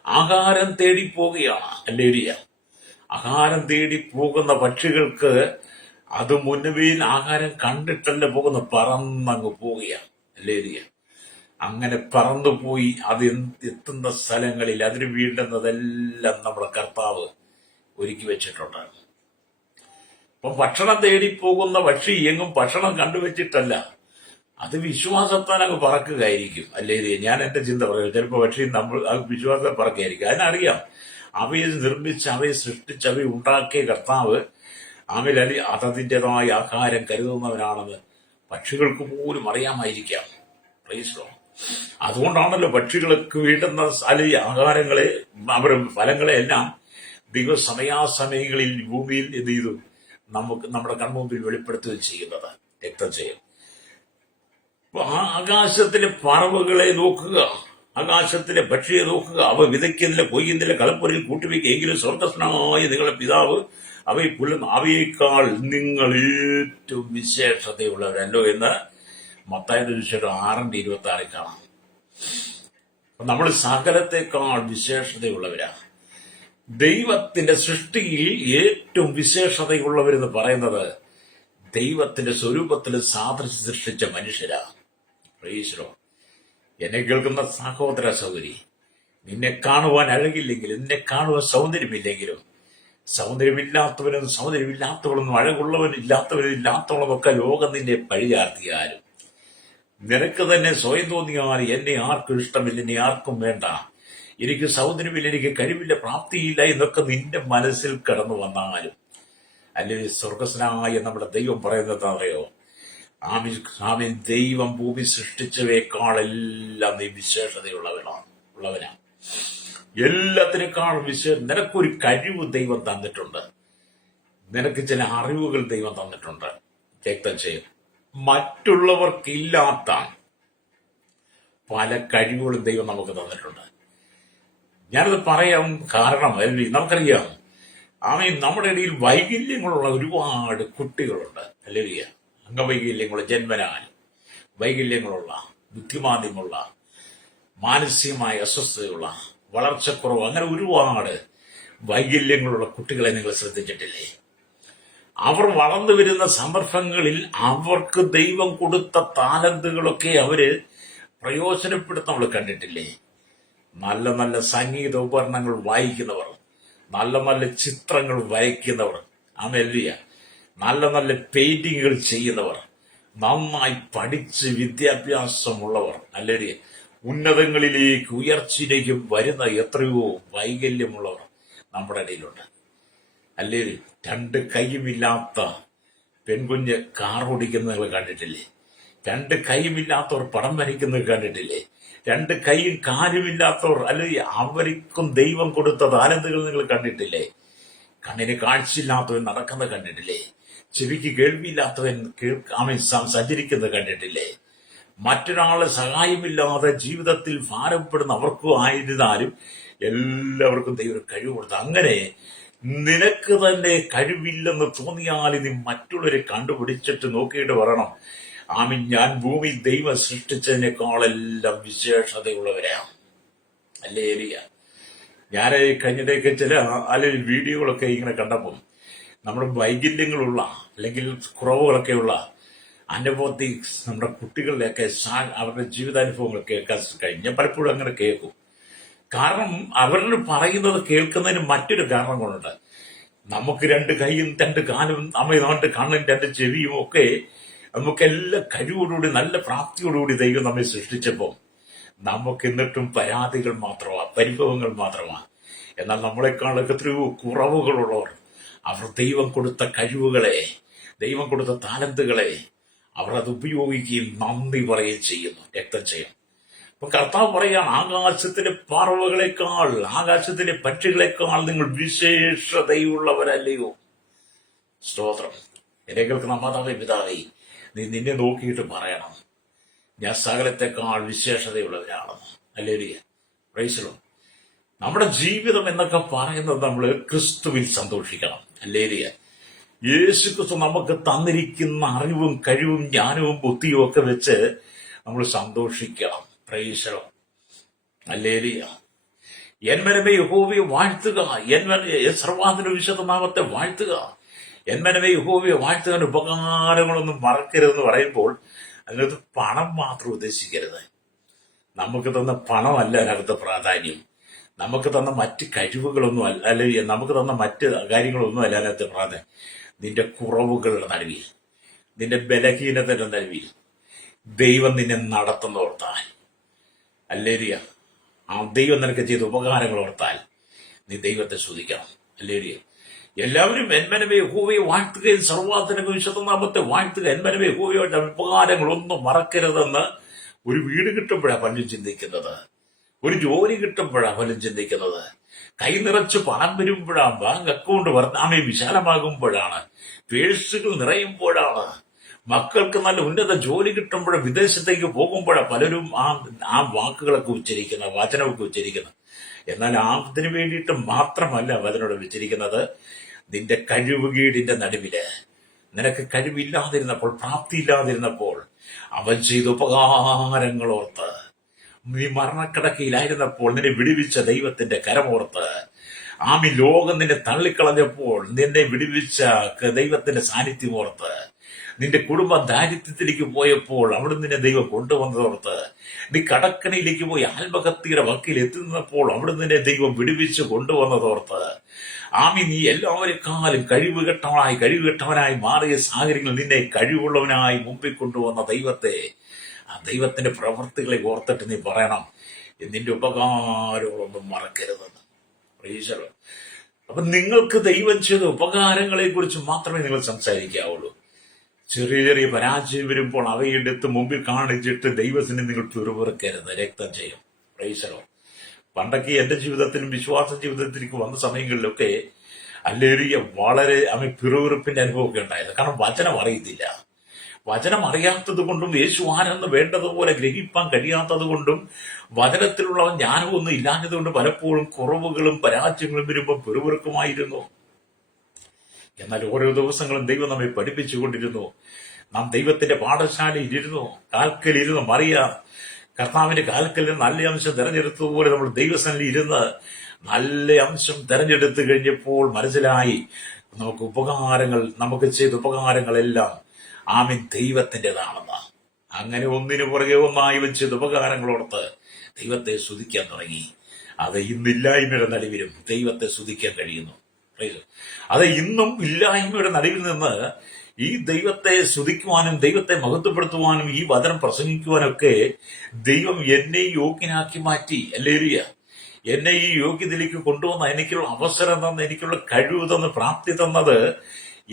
ആഹാരം തേടി പോവുകയാണ്. ഹല്ലേലൂയ. ആഹാരം തേടി പോകുന്ന പക്ഷികൾക്ക് അത് മുൻപേൽ ആഹാരം കണ്ടിട്ടല്ല പോകുന്ന, പറന്നങ്ങ് പോവുകയാണ്. ഹല്ലേലൂയ. അങ്ങനെ പറന്നുപോയി അത് എത്തുന്ന സ്ഥലങ്ങളിൽ അതിന് വീണ്ടുന്നതെല്ലാം നമ്മുടെ കർത്താവ് ഒരുക്കി വെച്ചിട്ടുണ്ട്. അപ്പം ഭക്ഷണം തേടി പോകുന്ന പക്ഷി എങ്ങും ഭക്ഷണം കണ്ടുവച്ചിട്ടല്ല, അത് വിശ്വാസത്താൽ അങ്ങ് പറക്കുകയായിരിക്കും. അല്ലേ? ഞാൻ എന്റെ ചിന്ത പറയും, ചിലപ്പോൾ പക്ഷി നമ്മൾ വിശ്വാസത്തെ പറക്കുകയായിരിക്കും. അതിനറിയാം, അവയെ നിർമ്മിച്ച്, അവയെ സൃഷ്ടിച്ച്, അവയെ ഉണ്ടാക്കിയ കർത്താവ് ആമേൻ. അതതിൻ്റെതായ ആഹാരം കരുതുന്നവനാണെന്ന് പക്ഷികൾക്ക് പോലും അറിയാമായിരിക്കാം. Price the Lord. അതുകൊണ്ടാണല്ലോ പക്ഷികൾക്ക് വീട്ടുന്ന ആഹാരങ്ങളെ, അവരുടെ ഫലങ്ങളെ എല്ലാം സമയാസമയങ്ങളിൽ ഭൂമിയിൽ എന്ത് ചെയ്തു നമ്മുടെ കൺമുമ്പിൽ വെളിപ്പെടുത്തുകയും ചെയ്യുന്നത്. രക്തം ചെയ്യും. ആകാശത്തിലെ പറവുകളെ നോക്കുക, ആകാശത്തിലെ പക്ഷിയെ നോക്കുക. അവ വിതയ്ക്കുന്നില്ല, കൊയ്യുന്നില്ല, കളപ്പുരയിൽ കൂട്ടിവെക്കുക, എങ്കിലും സ്വർഗസ്നായ നിങ്ങളുടെ പിതാവ് അവയെ പുല്ലുന്നു. അവയേക്കാൾ നിങ്ങൾ ഏറ്റവും വിശേഷതയുള്ളവരല്ലോ എന്ന് മത്തായിയുടെ സുവിശേഷം 6:26 കാണാം. നമ്മൾ സകലത്തെക്കാൾ വിശേഷതയുള്ളവരാണ്. ദൈവത്തിന്റെ സൃഷ്ടിയിൽ ഏറ്റവും വിശേഷതയുള്ളവരെന്ന് പറയുന്നത് ദൈവത്തിന്റെ സ്വരൂപത്തിൽ സാദൃശ്യം സൃഷ്ടിച്ച മനുഷ്യരാണ്. Price the Lord. എന്നെ കേൾക്കുന്ന സഹോദര സഹോദരി, നിന്നെ കാണുവാൻ അഴകില്ലെങ്കിലും, നിന്നെ കാണുവാൻ സൗന്ദര്യമില്ലെങ്കിലും, സൗന്ദര്യമില്ലാത്തവനും സൗന്ദര്യമില്ലാത്തവളൊന്നും, അഴകുള്ളവനില്ലാത്തവനും ഇല്ലാത്തവളൊക്കെ ലോകം നിന്നെ പഴിചാർത്തിയാലും, നിനക്ക് തന്നെ സ്വയം തോന്നിയാൽ എന്നെ ആർക്കും ഇഷ്ടമില്ല, എന്നെ ആർക്കും വേണ്ട, എനിക്ക് സൗന്ദര്യമില്ല, എനിക്ക് കഴിവില്ല, പ്രാപ്തിയില്ല എന്നൊക്കെ നിന്റെ മനസ്സിൽ കടന്നു വന്നാലും, അല്ലെങ്കിൽ സ്വർഗസ്നായ നമ്മുടെ ദൈവം പറയുന്നത് അറിയോ? ആമീൻ. ദൈവം ഭൂമി സൃഷ്ടിച്ചവയെക്കാളെല്ലാം നീ വിശേഷതയുള്ളവനാണ്. എല്ലാത്തിനേക്കാളും നിനക്കൊരു കഴിവ് ദൈവം തന്നിട്ടുണ്ട്. നിനക്ക് ചില അറിവുകൾ ദൈവം തന്നിട്ടുണ്ട്. രക്തം ചെയ്യും. മറ്റുള്ളവർക്കില്ലാത്ത പല കഴിവുകളും ദൈവം നമുക്ക് തന്നിട്ടുണ്ട്. ഞാനത് പറയാം. കാരണം നമുക്കറിയാം, ആമീൻ, നമ്മുടെ ഇടയിൽ വൈകല്യങ്ങളുള്ള ഒരുപാട് കുട്ടികളുണ്ട്. അല്ലേലിയ. അംഗവൈകല്യങ്ങളുള്ള, ജന്മനാൽ വൈകല്യങ്ങളുള്ള, ബുദ്ധിമാന്ദ്യമുള്ള, മാനസികമായ അസ്വസ്ഥതയുള്ള, വളർച്ചക്കുറവ്, അങ്ങനെ ഒരുപാട് വൈകല്യങ്ങളുള്ള കുട്ടികളെ നിങ്ങൾ ശ്രദ്ധിച്ചിട്ടില്ലേ? അവർ വളർന്നു വരുന്ന സന്ദർഭങ്ങളിൽ അവർക്ക് ദൈവം കൊടുത്ത താലന്തുകളൊക്കെ അവര് പ്രയോജനപ്പെടുത്താൻ നമ്മൾ കണ്ടിട്ടില്ലേ? നല്ല നല്ല സംഗീത ഉപകരണങ്ങൾ വായിക്കുന്നവർ, നല്ല നല്ല ചിത്രങ്ങൾ വരയ്ക്കുന്നവർ, ആമേലിയ, നല്ല നല്ല പെയിന്റിങ്ങുകൾ ചെയ്യുന്നവർ, നന്നായി പഠിച്ച് വിദ്യാഭ്യാസമുള്ളവർ, അല്ലെങ്കിൽ ഉന്നതങ്ങളിലേക്ക് ഉയർച്ചയിലേക്ക് വരുന്ന എത്രയോ വൈകല്യമുള്ളവർ നമ്മുടെ ഇടയിലുണ്ട്. അല്ലേ? 2 കൈയുമില്ലാത്ത പെൺകുഞ്ഞ് കാർ ഓടിക്കുന്നത് നിങ്ങൾ കണ്ടിട്ടില്ലേ? 2 കൈയുമില്ലാത്തവർ പടം വരയ്ക്കുന്നത് കണ്ടിട്ടില്ലേ? 2 കൈയും കാലുമില്ലാത്തവർ, അല്ലെങ്കിൽ അവർക്കും ദൈവം കൊടുത്ത താലന്തുകൾ നിങ്ങൾ കണ്ടിട്ടില്ലേ? കണ്ണിന് കാഴ്ചയില്ലാത്തവൻ നടക്കുന്നത് കണ്ടിട്ടില്ലേ? ചെവിക്ക് കേൾവിയില്ലാത്തവൻ സഞ്ചരിക്കുന്നത് കണ്ടിട്ടില്ലേ? മറ്റൊരാളെ സഹായമില്ലാതെ ജീവിതത്തിൽ ഭാരപ്പെടുന്ന അവർക്കും ആയിരുന്നാലും എല്ലാവർക്കും ദൈവം കഴിവ് കൊടുത്തു. അങ്ങനെ നിനക്ക് തന്നെ കഴിവില്ലെന്ന് തോന്നിയാൽ നീ മറ്റുള്ളവരെ കണ്ടുപിടിച്ചിട്ട് നോക്കിയിട്ട് പറയണം, ആമീൻ, ഞാൻ ഭൂമി ദൈവം സൃഷ്ടിച്ചതിനേക്കാളെല്ലാം വിശേഷതയുള്ളവരാണ്. അല്ലേ? ഞാൻ കഴിഞ്ഞിടയ്ക്ക് ചില അല്ലെങ്കിൽ വീഡിയോകളൊക്കെ ഇങ്ങനെ കണ്ടപ്പം നമ്മുടെ വൈകല്യങ്ങളുള്ള അല്ലെങ്കിൽ കുറവുകളൊക്കെയുള്ള അനുഭവത്തിൽ നമ്മുടെ കുട്ടികളിലൊക്കെ അവരുടെ ജീവിതാനുഭവങ്ങൾ കേൾക്കാൻ കഴിഞ്ഞ പലപ്പോഴും അങ്ങനെ കേൾക്കും. കാരണം അവരിൽ പറയുന്നത് കേൾക്കുന്നതിന് മറ്റൊരു കാരണം കൊണ്ടുണ്ട്. നമുക്ക് 2 കൈയും 2 കാലും, 2 കണ്ണും 2 ചെവിയും ഒക്കെ നമുക്കെല്ലാം കഴിവോടുകൂടി നല്ല പ്രാപ്തിയോടുകൂടി ദൈവം നമ്മെ സൃഷ്ടിച്ചപ്പോൾ നമുക്ക് എന്നിട്ടും പരാതികൾ മാത്രമാണ്, പരിഭവങ്ങൾ മാത്രമാണ്. എന്നാൽ നമ്മളെക്കാളൊക്കെ എത്രയോ കുറവുകളുള്ളവർ അവർ ദൈവം കൊടുത്ത കഴിവുകളെ, ദൈവം കൊടുത്ത താലന്തുകളെ അവർ അത് ഉപയോഗിക്കുകയും നന്ദി പറയുകയും ചെയ്യുന്നു. രക്തം ചെയ്യും. അപ്പൊ കർത്താവ് പറയാണ്, ആകാശത്തിലെ പറവകളെക്കാൾ, ആകാശത്തിലെ പക്ഷികളെക്കാൾ നിങ്ങൾ വിശേഷതയുള്ളവരല്ലയോ? സ്തോത്രം. എന്നെ കേൾക്കുന്ന മാതാവേ, പിതാവേ, നീ നിന്നെ നോക്കിയിട്ട് പറയണം, ഞാൻ സകലത്തെക്കാൾ വിശേഷതയുള്ളവരാണെന്ന്. അല്ലേലിയ. Praise the lord. നമ്മുടെ ജീവിതം എന്നൊക്കെ പറയുന്നത് നമ്മൾ ക്രിസ്തുവിൽ സന്തോഷിക്കണം. അല്ലേലിയ. യേശു ക്രിസ്തു നമുക്ക് തന്നിരിക്കുന്ന അറിവും കഴിവും ജ്ഞാനവും ബുദ്ധിയും ഒക്കെ വെച്ച് നമ്മൾ സന്തോഷിക്കണം. Praise the lord. ഹല്ലേലൂയ. എൻ മനമേ യഹോവയെ വാഴ്ത്തുക, സർവ്വാധിപതിയുടെ വിശുദ്ധ നാമത്തെ വാഴ്ത്തുക. എൻ മനമേ യഹോവയെ വാഴ്ത്തുക. ഉപകാരങ്ങളൊന്നും മറക്കരുതെന്ന് പറയുമ്പോൾ അതിനകത്ത് പണം മാത്രം ഉദ്ദേശിക്കരുത്. നമുക്ക് തന്ന പണമല്ല അതിനകത്ത് പ്രാധാന്യം. നമുക്ക് തന്ന മറ്റ് കഴിവുകളൊന്നും അല്ല, അല്ലെങ്കിൽ നമുക്ക് തന്ന മറ്റ് കാര്യങ്ങളൊന്നും അല്ല അതിനകത്ത് പ്രാധാന്യം. നിന്റെ കുറവുകളുടെ നടുവിൽ, നിന്റെ ബലഹീനതയുടെ നടുവിൽ ദൈവം നിന്നെ നടത്തുന്ന ഓർത്താൽ, അല്ലേരിയ, ആ ദൈവം നിനക്ക് ചെയ്ത ഉപകാരങ്ങൾ ഓർത്താൽ നീ ദൈവത്തെ സ്തുതിക്കണം. അല്ലേരിയ. എല്ലാവരും എന്മനവേ യഹോവയെ വാഴ്ത്തുകയും സർവ്വാധനക വിശുദ്ധനാമത്തെ വാഴ്ത്തുക, എന്മനവേ യഹോവയുടെ ഉപകാരങ്ങളൊന്നും മറക്കരുതെന്ന് ഒരു വീട് കിട്ടുമ്പോഴാണ് പലരും ചിന്തിക്കുന്നത്, ഒരു ജോലി കിട്ടുമ്പോഴാണ് പലരും ചിന്തിക്കുന്നത്, കൈ നിറച്ച് പണം വരുമ്പോഴാണ്, ബാങ്ക് അക്കൗണ്ട് വർദ്ധാമയം വിശാലമാകുമ്പോഴാണ്, പേഴ്സുകൾ നിറയുമ്പോഴാണ്, മക്കൾക്ക് നല്ല ഉന്നത ജോലി കിട്ടുമ്പോഴും വിദേശത്തേക്ക് പോകുമ്പോഴാണ് പലരും ആ വാക്കുകളൊക്കെ ഉച്ചരിക്കുന്നത്, വചനമൊക്കെ ഉച്ചരിക്കുന്നത്. എന്നാൽ അതിനു വേണ്ടിയിട്ട് മാത്രമല്ല വചനോട് ഉച്ചരിക്കുന്നത്. നിന്റെ കഴിവുകേടിന്റെ നടുവില്, നിനക്ക് കഴിവില്ലാതിരുന്നപ്പോൾ, പ്രാപ്തിയില്ലാതിരുന്നപ്പോൾ അവൻ ചെയ്ത ഉപകാരങ്ങളോർത്ത്, നീ മരണക്കിടക്കയിലായിരുന്നപ്പോൾ നിന്നെ വിടുവിച്ച ദൈവത്തിന്റെ കരമോർത്ത്, ലോകം നിന്നെ തള്ളിക്കളഞ്ഞപ്പോൾ നിന്നെ വിടുവിച്ച ദൈവത്തിന്റെ സാന്നിധ്യമോർത്ത്, നിന്റെ കുടുംബം ദാരിദ്ര്യത്തിലേക്ക് പോയപ്പോൾ അവിടെ നിന്നെ ദൈവം കൊണ്ടുവന്നതോർത്ത്, നീ കടക്കണിയിലേക്ക് പോയി ആത്മഹത്യയുടെ വക്കിൽ എത്തുന്നപ്പോൾ അവിടെ നിന്നെ ദൈവം വിടുവിച്ച് കൊണ്ടുവന്നതോർത്ത്, നീ എല്ലാവരെക്കാളും കഴിവുകെട്ടവനായി മാറിയ സാഹചര്യങ്ങളിൽ നിന്നെ കഴിവുള്ളവനായി മുമ്പിൽ കൊണ്ടുവന്ന ദൈവത്തെ, ആ ദൈവത്തിന്റെ പ്രവർത്തികളെ ഓർത്തിട്ട് നീ പറയണം, നിന്റെ ഉപകാരങ്ങളൊന്നും മറക്കരുതെന്ന്. ഈശ്വരൻ, അപ്പൊ നിങ്ങൾക്ക് ദൈവം ചെയ്ത ഉപകാരങ്ങളെ കുറിച്ച് മാത്രമേ നിങ്ങൾ സംസാരിക്കാവുള്ളൂ. ചെറിയ ചെറിയ പരാജയം വരുമ്പോൾ അവയെടുത്ത് മുമ്പിൽ കാണിച്ചിട്ട് ദൈവത്തിന് നിങ്ങൾ പിറുപിറുക്കരുത്, രക്തം ചെയ്യും. ഈശ്വരൻ, പണ്ടൊക്കെ എന്റെ ജീവിതത്തിലും വിശ്വാസ ജീവിതത്തിലേക്ക് വന്ന സമയങ്ങളിലൊക്കെ വളരെ പിറുപിറുപ്പിന്റെ അനുഭവമൊക്കെ ഉണ്ടായത്. കാരണം വചനം അറിയത്തില്ല. വചനം അറിയാത്തത് കൊണ്ടും യേശു ആരെന്ന് വേണ്ടതുപോലെ ഗ്രഹിപ്പാൻ കഴിയാത്തത് കൊണ്ടും വചനത്തിലുള്ള ജ്ഞാനമൊന്നും ഇല്ലാഞ്ഞത് കൊണ്ട് പലപ്പോഴും കുറവുകളും പരാജയങ്ങളും വരുമ്പോൾ പിറുപിറുക്കുമായിരുന്നു. എന്നാൽ ഓരോ ദിവസങ്ങളും ദൈവം നമ്മെ പഠിപ്പിച്ചുകൊണ്ടിരുന്നു. നാം ദൈവത്തിന്റെ പാഠശാലയിലിരുന്നു, കാൽക്കലിരുന്നു. മറിയ കർത്താവിന്റെ കാൽക്കലിൽ നല്ല അംശം തെരഞ്ഞെടുത്തതുപോലെ നമ്മൾ ദൈവസനിൽ ഇരുന്ന് നല്ല അംശം തെരഞ്ഞെടുത്തു കഴിഞ്ഞപ്പോൾ മനസ്സിലായി നമുക്ക് ചെയ്ത ഉപകാരങ്ങളെല്ലാം ദൈവത്തിൻ്റെതാണെന്ന്. അങ്ങനെ ഒന്നിനു പുറകെ ഒന്നായി വെച്ച് ഉപകാരങ്ങളോർത്ത് ദൈവത്തെ സ്തുതിക്കാൻ തുടങ്ങി. അത് ഇന്നില്ലായ്മയുടെ നടുവിലും ദൈവത്തെ സ്തുതിക്കാൻ കഴിയുന്നു. അത് ഇന്നും ഇല്ലായ്മയുടെ നടുവിൽ നിന്ന് ഈ ദൈവത്തെ സ്തുതിക്കുവാനും ദൈവത്തെ മഹത്വപ്പെടുത്തുവാനും ഈ വചനം പ്രസംഗിക്കുവാനൊക്കെ ദൈവം എന്നെ യോഗ്യനാക്കി മാറ്റി. ഹല്ലേലൂയ. എന്നെ ഈ യോഗ്യതയിലേക്ക് കൊണ്ടുവന്ന, എനിക്കുള്ള അവസരം തന്ന്, എനിക്കുള്ള കഴിവ് തന്ന്, പ്രാപ്തി തന്നത്,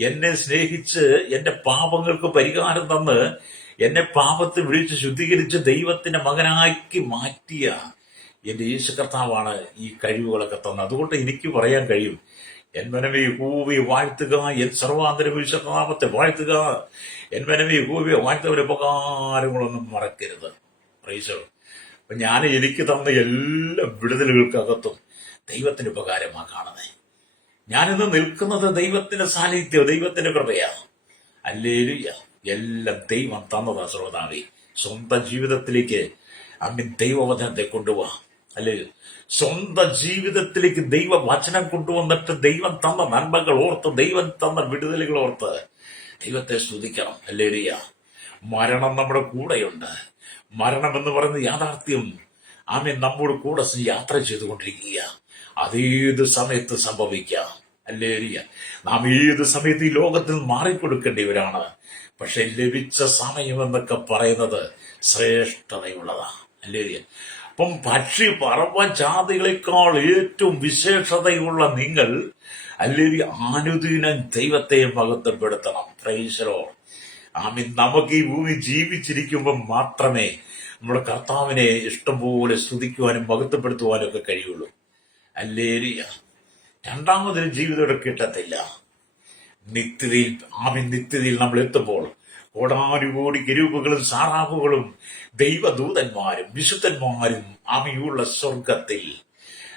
എന്നെ സ്നേഹിച്ച് എന്റെ പാപങ്ങൾക്ക് പരിഹാരം തന്ന് എന്നെ പാപത്തിൽ വിളിച്ച് ശുദ്ധീകരിച്ച് ദൈവത്തിന്റെ മകനാക്കി മാറ്റിയ എന്റെ യേശു കർത്താവാണ് ഈ കഴിവുകളൊക്കെ തന്നത്. അതുകൊണ്ട് എനിക്ക് പറയാൻ കഴിയും, എൻ മനമേ യഹോവയെ വാഴ്ത്തുക, എൻ സർവാന്തര വിശുദ്ധനാമത്തെ വാഴ്ത്തുക, എൻ മനമേ യഹോവയെ വാഴ്ത്തവരുടെ ഉപകാരങ്ങളൊന്നും മറക്കരുത്. പ്രൈസ്. അപ്പൊ ഞാൻ എനിക്ക് തന്ന എല്ലാ വിടുതലുകൾക്കകത്തും ദൈവത്തിന്റെ ഉപകാരമാണ് കാണുന്നത്. ഞാനിന്ന് നിൽക്കുന്നത് ദൈവത്തിന്റെ സാന്നിധ്യം, ദൈവത്തിന്റെ കൃപയാണ്. ഹല്ലേലൂയ. എല്ലാം ദൈവം തന്നതാ. ശ്രോതാവേ, സ്വന്തം ജീവിതത്തിലേക്ക് ദൈവവചനത്തെ കൊണ്ടുപോവാ. അല്ലേ? സ്വന്തം ജീവിതത്തിലേക്ക് ദൈവവചനം കൊണ്ടുവന്നിട്ട് ദൈവം തന്ന നന്മകൾ ഓർത്ത്, ദൈവം തന്ന വിടുതലുകൾ ഓർത്ത് ദൈവത്തെ സ്തുതിക്കണം. ഹല്ലേലൂയ. മരണം നമ്മുടെ കൂടെയുണ്ട്. മരണം എന്ന് പറയുന്ന യാഥാർത്ഥ്യം നമ്മോട് കൂടെ യാത്ര ചെയ്തുകൊണ്ടിരിക്കുക. അതേത് സമയത്ത് സംഭവിക്കാം. ഹല്ലേലൂയ. നാം ഏത് സമയത്ത് ഈ ലോകത്തിൽ മാറിക്കൊടുക്കേണ്ടവരാണ്. പക്ഷെ ലഭിച്ച സമയം എന്നൊക്കെ പറയുന്നത് ശ്രേഷ്ഠതയുള്ളതാണ്. ഹല്ലേലൂയ. അപ്പം പക്ഷി പറവ ജാതികളെക്കാൾ ഏറ്റവും വിശേഷതയുള്ള നിങ്ങൾ ഹല്ലേലൂയ അനുദിനം ദൈവത്തെ മഹത്വപ്പെടുത്തണം. Price the Lord. നമുക്ക് ഈ ഭൂമി ജീവിച്ചിരിക്കുമ്പോൾ മാത്രമേ നമ്മുടെ കർത്താവിനെ ഇഷ്ടംപോലെ സ്തുതിക്കുവാനും മഹത്വപ്പെടുത്തുവാനും ഒക്കെ കഴിയുള്ളൂ. ഹല്ലേലൂയ. രണ്ടാമതൊരു ജീവിതം കിട്ടത്തില്ല. നിത്യതയിൽ നമ്മൾ എത്തുമ്പോൾ കോടാനുകോടി കെരൂബുകളും സാറാഫുകളും ദൈവദൂതന്മാരും വിശുദ്ധന്മാരും ആമയുള്ള സ്വർഗത്തിൽ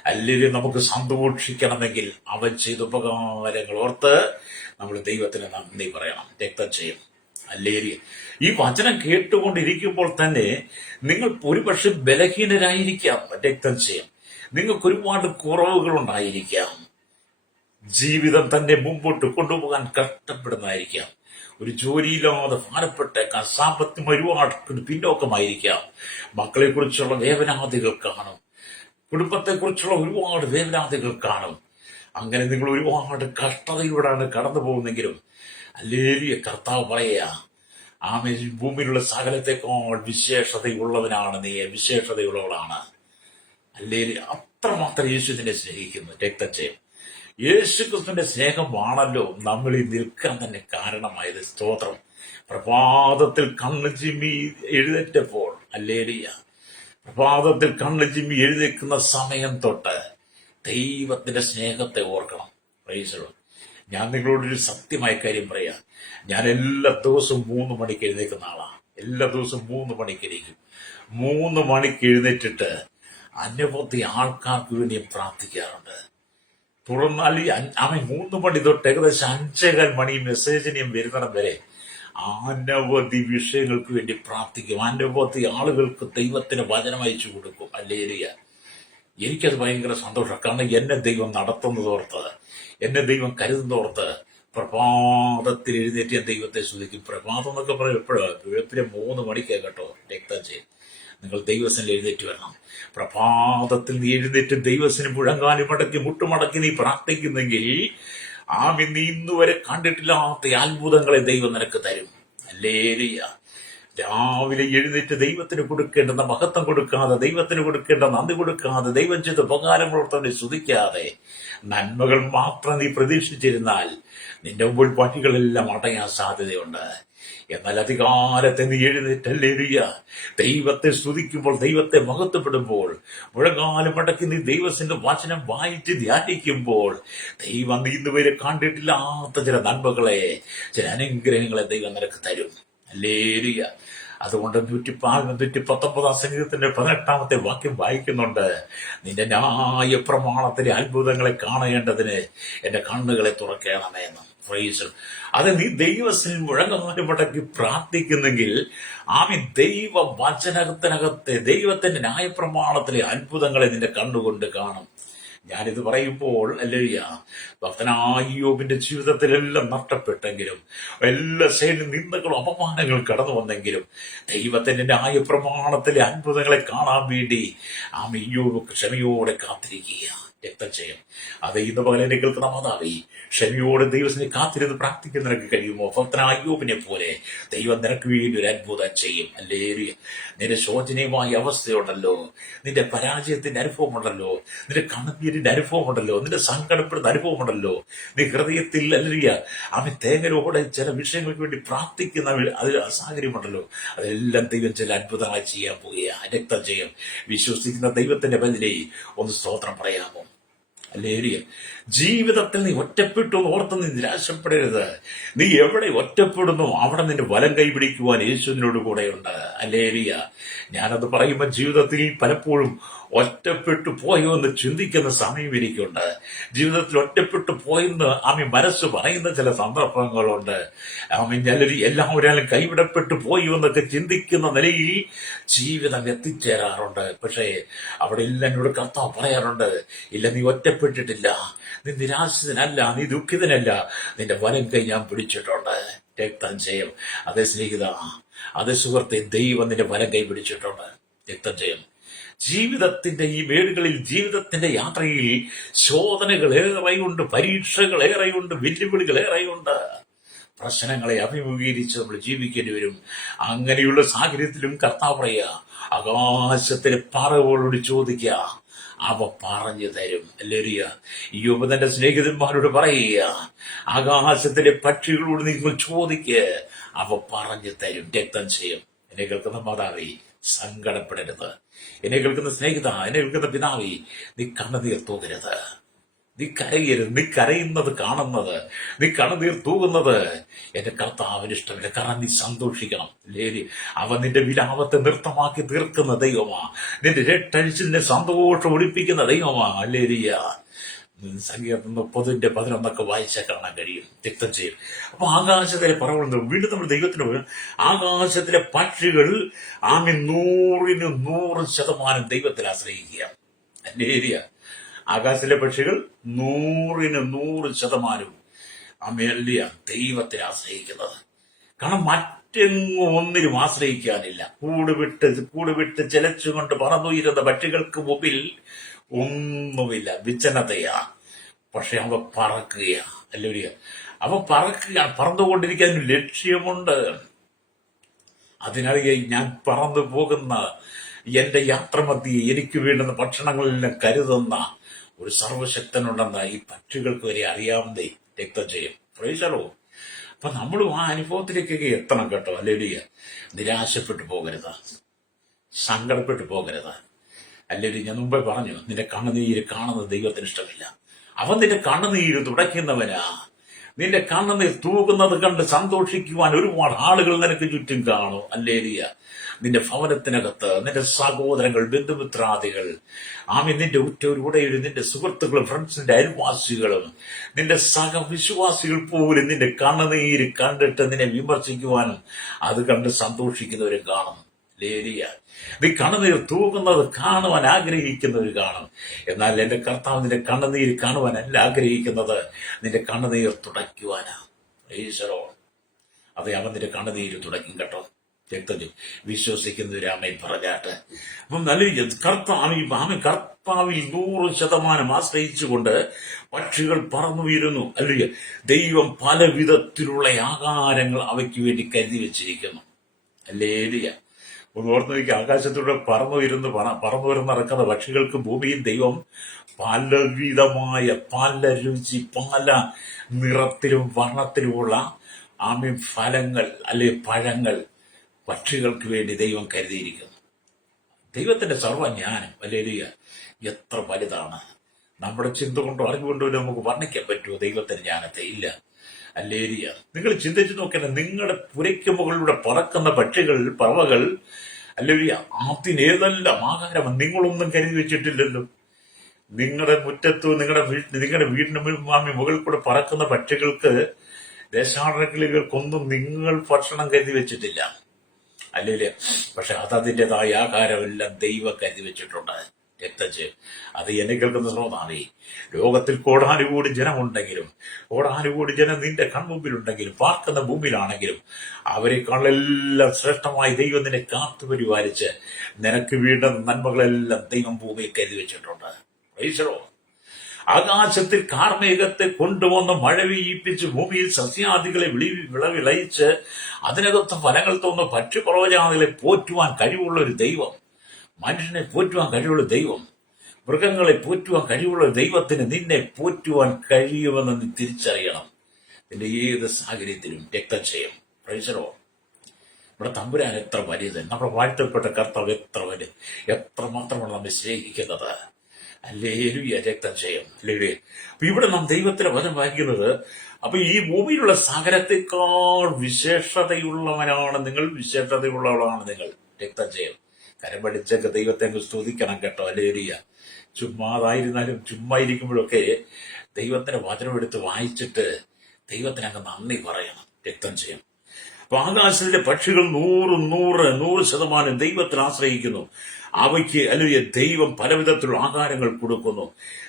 അല്ലെങ്കിൽ നമുക്ക് സന്തോഷിക്കണമെങ്കിൽ അവൻ ചെയ്ത ഉപകാരങ്ങൾ ഓർത്ത് നമ്മൾ ദൈവത്തിന് നന്ദി പറയണം, രക്തം ചെയ്യണം. ഹല്ലേലൂയ. ഈ വചനം കേട്ടുകൊണ്ടിരിക്കുമ്പോൾ തന്നെ നിങ്ങൾ ഒരുപക്ഷെ ബലഹീനരായിരിക്കാം. രക്തം ചെയ്യും. നിങ്ങൾക്ക് ഒരുപാട് കുറവുകൾ ഉണ്ടായിരിക്കാം. ജീവിതം തന്നെ മുമ്പോട്ട് കൊണ്ടുപോകാൻ കഷ്ടപ്പെടുന്നതായിരിക്കാം. ഒരു ജോലിയില്ലാതെ ഭാരപ്പെട്ടേക്കാം. സാമ്പത്തികം ഒരുപാട് പിന്നോക്കമായിരിക്കാം. മക്കളെ കുറിച്ചുള്ള വേവനാദികൾ കാണും. കുടുംബത്തെക്കുറിച്ചുള്ള ഒരുപാട് വേവനാദികൾ കാണും. അങ്ങനെ നിങ്ങൾ ഒരുപാട് കഷ്ടതയിലൂടെയാണ് കടന്നു പോകുന്നെങ്കിലും ഹല്ലേലൂയ, കർത്താവ് പറയാ, ഭൂമിയിലുള്ള സകലത്തെക്കാൾ വിശേഷതയുള്ളവനാണ് നീ, വിശേഷതയുള്ളവളാണ്. ഹല്ലേലൂയ. അത്രമാത്രം യേശു നിന്നെ സ്നേഹിക്കുന്നു. രക്തം ചെയ്യും. യേശുക്രിസ്തുവിന്റെ സ്നേഹമാണല്ലോ നമ്മളിൽ നിൽക്കാൻ തന്നെ കാരണമായത്. സ്തോത്രം. പ്രഭാതത്തിൽ കണ്ണ് ചിമ്മി എഴുന്നേറ്റപ്പോൾ, ഹല്ലേലൂയ, പ്രഭാതത്തിൽ കണ്ണ് ചിമ്മി എഴുന്നേൽക്കുന്ന സമയം തൊട്ട് ദൈവത്തിന്റെ സ്നേഹത്തെ ഓർക്കണം. Price the Lord. ഞാൻ നിങ്ങളോടൊരു സത്യമായ കാര്യം പറയാം. ഞാൻ എല്ലാ ദിവസവും 3 മണിക്ക് എഴുന്നേൽക്കുന്ന ആളാണ്. എല്ലാ ദിവസവും 3 മണിക്ക് എണീക്കും. 3 മണിക്ക് എഴുന്നേറ്റിട്ട് അനവധി ആൾക്കാർക്ക് വേണ്ടി ഞാൻ പ്രാർത്ഥിക്കാറുണ്ട്. തുടർന്നാൽ അവൻ 3 മണി തൊട്ട് ഏകദേശം 5:15 മണി മെസ്സേജിന് ഞാൻ വരുന്നിടം വരെ അനവധി വിഷയങ്ങൾക്ക് വേണ്ടി പ്രാർത്ഥിക്കും. അനവധി ആളുകൾക്ക് ദൈവത്തിന് വചനം അയച്ചു കൊടുക്കും. ഹല്ലേലൂയ. എനിക്കത് ഭയങ്കര സന്തോഷം. കാരണം എന്നെ ദൈവം നടത്തുന്നതോർത്ത്, എന്നെ ദൈവം കരുതുന്നതോർത്ത് പ്രഭാതത്തിൽ എഴുന്നേറ്റ് ഞാൻ ദൈവത്തെ സ്തുതിക്കും. പ്രഭാതം എന്നൊക്കെ പറയും എപ്പോഴാണ്? വെളുപ്പിനെ 3 മണിക്ക് കേട്ടോ. രക്തം ചെയ്യും. നിങ്ങൾ ദൈവസനിൽ എഴുന്നേറ്റ് വരണം. പ്രഭാതത്തിൽ നീ എഴുന്നേറ്റ് ദൈവത്തിന് മുഴങ്കാലി മടക്കി മുട്ടുമടക്കി നീ പ്രാർത്ഥിക്കുന്നെങ്കിൽ നീ ഇന്നുവരെ കണ്ടിട്ടില്ലാത്ത അത്ഭുതങ്ങളെ ദൈവം നിനക്ക് തരും. ഹല്ലേലൂയ. രാവിലെ എഴുന്നേറ്റ് ദൈവത്തിന് കൊടുക്കേണ്ടുന്ന മഹത്വം കൊടുക്കാതെ, ദൈവത്തിന് കൊടുക്കേണ്ട നന്ദി കൊടുക്കാതെ, ദൈവം ചെയ്ത ഉപകാരങ്ങളോർത്തവനെ സ്തുതിക്കാതെ നന്മകൾ മാത്രം നീ പ്രതീക്ഷിച്ചിരുന്നാൽ നിന്റെ മുമ്പിൽ വഴികളെല്ലാം അടയാൻ സാധ്യതയുണ്ട്. എന്നാൽ അധികാലത്തെ നീ എഴുന്നേറ്റ്, ഹല്ലേലൂയ, ദൈവത്തെ സ്തുതിക്കുമ്പോൾ, ദൈവത്തെ മഹത്വപ്പെടുമ്പോൾ, മുഴങ്ങാലും മടക്കി നീ ദൈവത്തിന്റെ വചനം വായിച്ച് ധ്യാനിക്കുമ്പോൾ ദൈവം നീ ഇന്നുവരെ കണ്ടിട്ടില്ലാത്ത ചില നന്മകളെ, ചില അനുഗ്രഹങ്ങളെ ദൈവം നിനക്ക് തരും. ഹല്ലേലൂയ. അതുകൊണ്ട് 119 സംഗീതത്തിന്റെ 18-ാമത്തെ വാക്യം വായിക്കുന്നുണ്ട്. നിന്റെ ന്യായ പ്രമാണത്തിലെ അത്ഭുതങ്ങളെ കാണേണ്ടതിന് എന്റെ കണ്ണുകളെ തുറക്കണമെന്ന്. അത് നീ ദൈവത്തിൽ മുഴങ്ങാലും മടക്കി പ്രാർത്ഥിക്കുന്നെങ്കിൽ ദൈവ വചനത്തിനകത്തെ ദൈവത്തിന്റെ ന്യായപ്രമാണത്തിലെ അത്ഭുതങ്ങളെ നിന്റെ കണ്ണുകൊണ്ട് കാണും. ഞാനിത് പറയുമ്പോൾ, ഹല്ലേലൂയ, ഭക്തനായ യോബിന്റെ ജീവിതത്തിലെല്ലാം നഷ്ടപ്പെട്ടെങ്കിലും, എല്ലാ സൈഡിലും നിന്ദകളും അപമാനങ്ങളും കടന്നു വന്നെങ്കിലും ദൈവത്തിന്റെ ന്യായപ്രമാണത്തിലെ അത്ഭുതങ്ങളെ കാണാൻ വേണ്ടി യോബ് ക്ഷമയോടെ കാത്തിരിക്കുക. രക്തജയം. അത് ഇന്ന് പകലെ കേൾക്കുന്ന മാതാവി, ക്ഷമയോടെ ദൈവത്തിന് കാത്തിരുന്ന് പ്രാർത്ഥിക്കാൻ നിനക്ക് കഴിയുമോ? ഭക്തനായ യോബിനെ പോലെ ദൈവം നിനക്ക് വേണ്ടി ഒരു അത്ഭുതം ചെയ്യും. ഹല്ലേലൂയ. നിന്റെ ശോചനീയമായ അവസ്ഥയുണ്ടല്ലോ, നിന്റെ പരാജയത്തിന്റെ അനുഭവമുണ്ടല്ലോ, നിന്റെ കണ്ണുനീരിന്റെ അനുഭവമുണ്ടല്ലോ, നിന്റെ സങ്കടപ്പെടുന്ന അനുഭവമുണ്ടല്ലോ, നീ ഹൃദയത്തിൽ, ഹല്ലേലൂയ, തേങ്ങലോടെ ചില വിഷയങ്ങൾക്ക് വേണ്ടി പ്രാർത്ഥിക്കുന്ന സാഹചര്യമുണ്ടല്ലോ, അതെല്ലാം ദൈവം ചില അത്ഭുതമായി ചെയ്യാൻ പോവുകയാണ്. രക്തജയം. വിശ്വസിക്കുന്ന ദൈവത്തിന്റെ ബദലേ ഒന്ന് സ്തോത്രം പറയാമോ? ഹല്ലേലൂയ. ജീവിതത്തിൽ നീ ഒറ്റപ്പെട്ടു ഓർത്ത് നീ നിരാശപ്പെടരുത്. നീ എവിടെ ഒറ്റപ്പെടുന്നു അവിടെ നിന്റെ വലം കൈപിടിക്കുവാൻ യേശുവിനോട് കൂടെയുണ്ട്. ഹല്ലേലൂയ. ഞാനത് പറയുമ്പോൾ ജീവിതത്തിൽ പലപ്പോഴും ഒറ്റപ്പെട്ടു പോയോ എന്ന് ചിന്തിക്കുന്ന സമയം എനിക്കുണ്ട്. ജീവിതത്തിൽ ഒറ്റപ്പെട്ടു പോയെന്ന് മനസ്സ് പറയുന്ന ചില സന്ദർഭങ്ങളുണ്ട്. എല്ലാവരും കൈവിടപ്പെട്ടു പോയോ എന്നൊക്കെ ചിന്തിക്കുന്ന നിലയിൽ ജീവിതം എത്തിച്ചേരാറുണ്ട്. പക്ഷേ അവിടെ ഇല്ല, എന്നോട് കർത്താവ് പറയാറുണ്ട്, ഇല്ല, നീ ഒറ്റപ്പെട്ടിട്ടില്ല, നീ നിരാശിതനല്ല, നീ ദുഃഖിതനല്ല, നിന്റെ വലം കൈ ഞാൻ പിടിച്ചിട്ടുണ്ട്. രക്തം ചെയ്യും. അതേ സ്നേഹിത, അതേ സുഹൃത്തെ, ദൈവം നിന്റെ വലം കൈ പിടിച്ചിട്ടുണ്ട്. രക്തം ചെയ്യും. ജീവിതത്തിന്റെ ഈ മേടുകളിൽ, ജീവിതത്തിന്റെ യാത്രയിൽ ശോധനകൾ ഏറെയുണ്ട്, പരീക്ഷകൾ ഏറെയുണ്ട്, വെല്ലുവിളികൾ ഏറെയുണ്ട്. പ്രശ്നങ്ങളെ അഭിമുഖീകരിച്ച് നമ്മൾ ജീവിക്കേണ്ടി വരും. അങ്ങനെയുള്ള സാഹചര്യത്തിലും കർത്താവ് പറയുക, ആകാശത്തിലെ പറവുകളോട് ചോദിക്കുക, അവ പറഞ്ഞു തരും. ഹല്ലേലൂയ. യോബ് തന്റെ സ്നേഹിതന്മാരോട് പറയുക, ആകാശത്തിലെ പക്ഷികളോട് നിങ്ങൾ ചോദിക്കുക, അവ പറഞ്ഞു തരും. രക്തം ചെയ്യും. എന്നെ കേൾക്കുന്ന മാതാവി, സങ്കടപ്പെടരുത്. എന്നെ കേൾക്കുന്ന സ്നേഹിത, എന്നെ കേൾക്കുന്ന പിതാവി, നീ കണ്ണുനീർ തൂകരുത്, നീ കരയരുത്. നീ കരയുന്നത് കാണുന്നത്, നീ കണ്ണുനീർ തൂകുന്നത് എന്റെ കർത്താവിന് ഇഷ്ടമില്ല. കാരണം നീ സന്തോഷിക്കണം. ലേലി, അവൻ നിന്റെ വിലാപത്തെ നൃത്തമാക്കി തീർക്കുന്ന ദൈവമാ, നിന്റെ രട്ടഴിച്ചിനെ സന്തോഷം ഒളിപ്പിക്കുന്ന ദൈവമാ. ലേലിയ. സംഗീതം 30:11 വായിച്ചാൽ കാണാൻ കഴിയും. രക്തം ചെയ്യും. അപ്പൊ ആകാശത്തിലെ പറവുകൾ വീണ്ടും നമ്മൾ ദൈവത്തിന് ആകാശത്തിലെ പക്ഷികൾ 100% ദൈവത്തിൽ ആശ്രയിക്കുക. ലേലിയ. ആകാശത്തിലെ പക്ഷികൾ 100% ദൈവത്തെ ആശ്രയിക്കുന്നത്. കാരണം മറ്റെങ്ങും ഒന്നിനും ആശ്രയിക്കാനില്ല. കൂടുവിട്ട് ചെലച്ചുകൊണ്ട് പറന്നുയരുന്ന പക്ഷികൾക്ക് മുമ്പിൽ ഒന്നുമില്ല, വിച്ഛന്നതയാ. പക്ഷെ അവ പറക്കുകയാ. ഹല്ലേലൂയ. അവ പറക്കുകയാണ്. പറന്നുകൊണ്ടിരിക്കാൻ ലക്ഷ്യമുണ്ട്. അതിനാൽ ഞാൻ പറന്നു പോകുന്ന എന്റെ യാത്രമധ്യേ എനിക്ക് വേണ്ടുന്ന ഭക്ഷണങ്ങളെല്ലാം കരുതുന്ന ഒരു സർവശക്തനുണ്ടെന്ന് ഈ പക്ഷികൾക്ക് വരെ അറിയാവുന്നേ രക്തം ചെയ്യും. പ്രൈസലോ. അപ്പൊ നമ്മളും ആ അനുഭവത്തിലേക്കൊക്കെ എത്തണം കേട്ടോ. അല്ലെങ്കിൽ നിരാശപ്പെട്ടു പോകരുത്, സങ്കടപ്പെട്ടു പോകരുത്. അല്ലെങ്കിൽ ഞാൻ മുമ്പേ പറഞ്ഞു, നിന്റെ കണ്ണുനീര് കാണുന്നത് ദൈവത്തിന് ഇഷ്ടമില്ല. അവൻ നിന്റെ കണ്ണുനീര് തുടയ്ക്കുന്നവനാ. നിന്റെ കണ്ണുനീർ തൂകുന്നത് കണ്ട് സന്തോഷിക്കുവാൻ ഒരുപാട് ആളുകൾ നിനക്ക് ചുറ്റും കാണും. അല്ലേലിയ. നിന്റെ ഭവനത്തിനകത്ത് നിന്റെ സഹോദരങ്ങൾ, ബന്ധുമിത്രാദികൾ, നിന്റെ ഉറ്റവരുടെയും നിന്റെ സുഹൃത്തുക്കളും ഫ്രണ്ട്സിന്റെ അയൽവാസികളും നിന്റെ സഹവിശ്വാസികൾ പോലും നിന്റെ കണ്ണുനീര് കണ്ടിട്ട് നിന്നെ വിമർശിക്കുവാനും അത് കണ്ട് സന്തോഷിക്കുന്നവരും കാണും. ലേലിയ. നീ കണ്ണുനീർ തൂകുന്നത് കാണുവാൻ ആഗ്രഹിക്കുന്നവർ കാണും. എന്നാൽ എന്റെ കർത്താവ് നിന്റെ കണ്ണുനീര് കാണുവാനല്ല ആഗ്രഹിക്കുന്നത്, നിന്റെ കണ്ണുനീർ തുടയ്ക്കുവാനാ. ഈശ്വരോ. അതെ, അവൻ നിന്റെ കണ്ണുനീര് തുടയ്ക്കും കേട്ടോ. രക്തം വിശ്വസിക്കുന്നവരാമേ പറഞ്ഞാട്ട്. അപ്പം നല്ല കർത്താവിൽ 100% ആശ്രയിച്ചുകൊണ്ട് പക്ഷികൾ പറന്നുയരുന്നു. അല്ലെങ്കിൽ ദൈവം പല വിധത്തിലുള്ള ആഹാരങ്ങൾ അവയ്ക്ക് വേണ്ടി കരുതി വെച്ചിരിക്കുന്നു. അല്ലേലിയ. ഒന്ന് ഓർത്ത് നോക്കി, ആകാശത്തൂടെ പറന്നു വരുന്ന നടക്കുന്ന പക്ഷികൾക്ക് ഭൂമിയിൽ ദൈവം പലവിധമായ, പല രുചി, പല നിറത്തിലും വർണ്ണത്തിലുമുള്ള ഫലങ്ങൾ അല്ലെ പഴങ്ങൾ പക്ഷികൾക്ക് വേണ്ടി ദൈവം കരുതിയിരിക്കുന്നു. ദൈവത്തിന്റെ സർവ്വജ്ഞാനം അല്ലേലിയ എത്ര വലുതാണ്. നമ്മുടെ ചിന്ത കൊണ്ടോ അറിവുകൊണ്ടോ നമുക്ക് വർണ്ണിക്കാൻ പറ്റുമോ ദൈവത്തിന്റെ ജ്ഞാനത്തെ? ഇല്ല. അല്ലേലിയ. നിങ്ങൾ ചിന്തിച്ചു നോക്കേണ്ട, നിങ്ങളുടെ പുരയ്ക്ക് മുകളിലൂടെ പറക്കുന്ന പക്ഷികൾ, പറവകൾ, അല്ലെങ്കിൽ അതിനേതെല്ലാം ആഹാരം നിങ്ങളൊന്നും കരുതി വെച്ചിട്ടില്ലല്ലോ. നിങ്ങളുടെ മുറ്റത്തോ നിങ്ങളുടെ വീടിന് മുകളിൽ കൂടെ പറക്കുന്ന പക്ഷികൾക്ക്, ദേശാടനക്കിളികൾക്കൊന്നും നിങ്ങൾ ഭക്ഷണം കരുതി വെച്ചിട്ടില്ല. അല്ലേ? പക്ഷെ അതതിൻ്റെതായ ആഹാരമെല്ലാം ദൈവം കരുതി വെച്ചിട്ടുണ്ട്. രക്തച്ച് അത് എന്നെ കേൾക്കുന്ന ശ്രോതാവേ, ലോകത്തിൽ കോടാനുകൂടി ജനമുണ്ടെങ്കിലും, കോടാനുകൂടി ജനം നിന്റെ കൺമുമ്പിലുണ്ടെങ്കിലും, പാർക്കുന്ന ഭൂമിയിലാണെങ്കിലും, അവരെക്കാളെല്ലാം ശ്രേഷ്ഠമായി ദൈവം നിന്നെ കാത്തു പരിപാലിച്ച് നിനക്ക് വേണ്ടുന്ന നന്മകളെല്ലാം ദൈവം ഭൂമിയിൽ കരുതി വെച്ചിട്ടുണ്ട്. ഈശ്വരോ. ആകാശത്തിൽ കാർമേഘത്തെ കൊണ്ടുവന്ന് മഴ പെയ്യിപ്പിച്ച് ഭൂമിയിൽ സസ്യാദികളെ വിളവിളയിച്ച് അതിനകത്ത് ഫലങ്ങൾ തോന്നുന്ന പക്ഷിപ്രവചാദികളെ പോറ്റുവാൻ കഴിവുള്ള ഒരു ദൈവം, മനുഷ്യനെ പോറ്റുവാൻ കഴിവുള്ള ദൈവം, മൃഗങ്ങളെ പോറ്റുവാൻ കഴിവുള്ള ദൈവത്തിന് നിന്നെ പോറ്റുവാൻ കഴിയുമെന്ന് നീ തിരിച്ചറിയണം. നിന്റെ ഏത് സാഹചര്യത്തിലും രക്തം ചെയ്യും. പ്രൈസലോ. നമ്മുടെ തമ്പുരാൻ എത്ര വലുത്, നമ്മുടെ വാഴ്ത്തപ്പെട്ട കർത്താവ് എത്രമാത്രമാണ് നമ്മെ സ്നേഹിക്കുന്നത്. അല്ലേലൂയ. രക്തം ചെയ്യും. അല്ലേ? അപ്പൊ ഇവിടെ നാം ദൈവത്തിന്റെ വചനം വായിക്കുന്നത്, അപ്പൊ ഈ ഭൂമിയിലുള്ള സകലത്തെക്കാൾ വിശേഷതയുള്ളവനാണ് നിങ്ങൾ, വിശേഷതയുള്ളവളാണ് നിങ്ങൾ. രക്തം ചെയ്യും. കരം പഠിച്ചൊക്കെ ദൈവത്തെ അങ്ങ് സ്തുതിക്കണം കേട്ടോ. അല്ലേലൂയ. ചുമ്മാതായിരുന്നാലും ചുമ്മാ ഇരിക്കുമ്പോഴൊക്കെ ദൈവത്തിന്റെ വചനം എടുത്ത് വായിച്ചിട്ട് ദൈവത്തിന് അങ്ങ് നന്ദി പറയണം. രക്തം ചെയ്യും. അപ്പൊ ആകാശത്തിലെ പക്ഷികൾ 100% ദൈവത്തിൽ ആശ്രയിക്കുന്നു. അവയ്ക്ക് അല്ലെങ്കിൽ ദൈവം പലവിധത്തിലുള്ള ആഹാരങ്ങൾ കൊടുക്കുന്നു.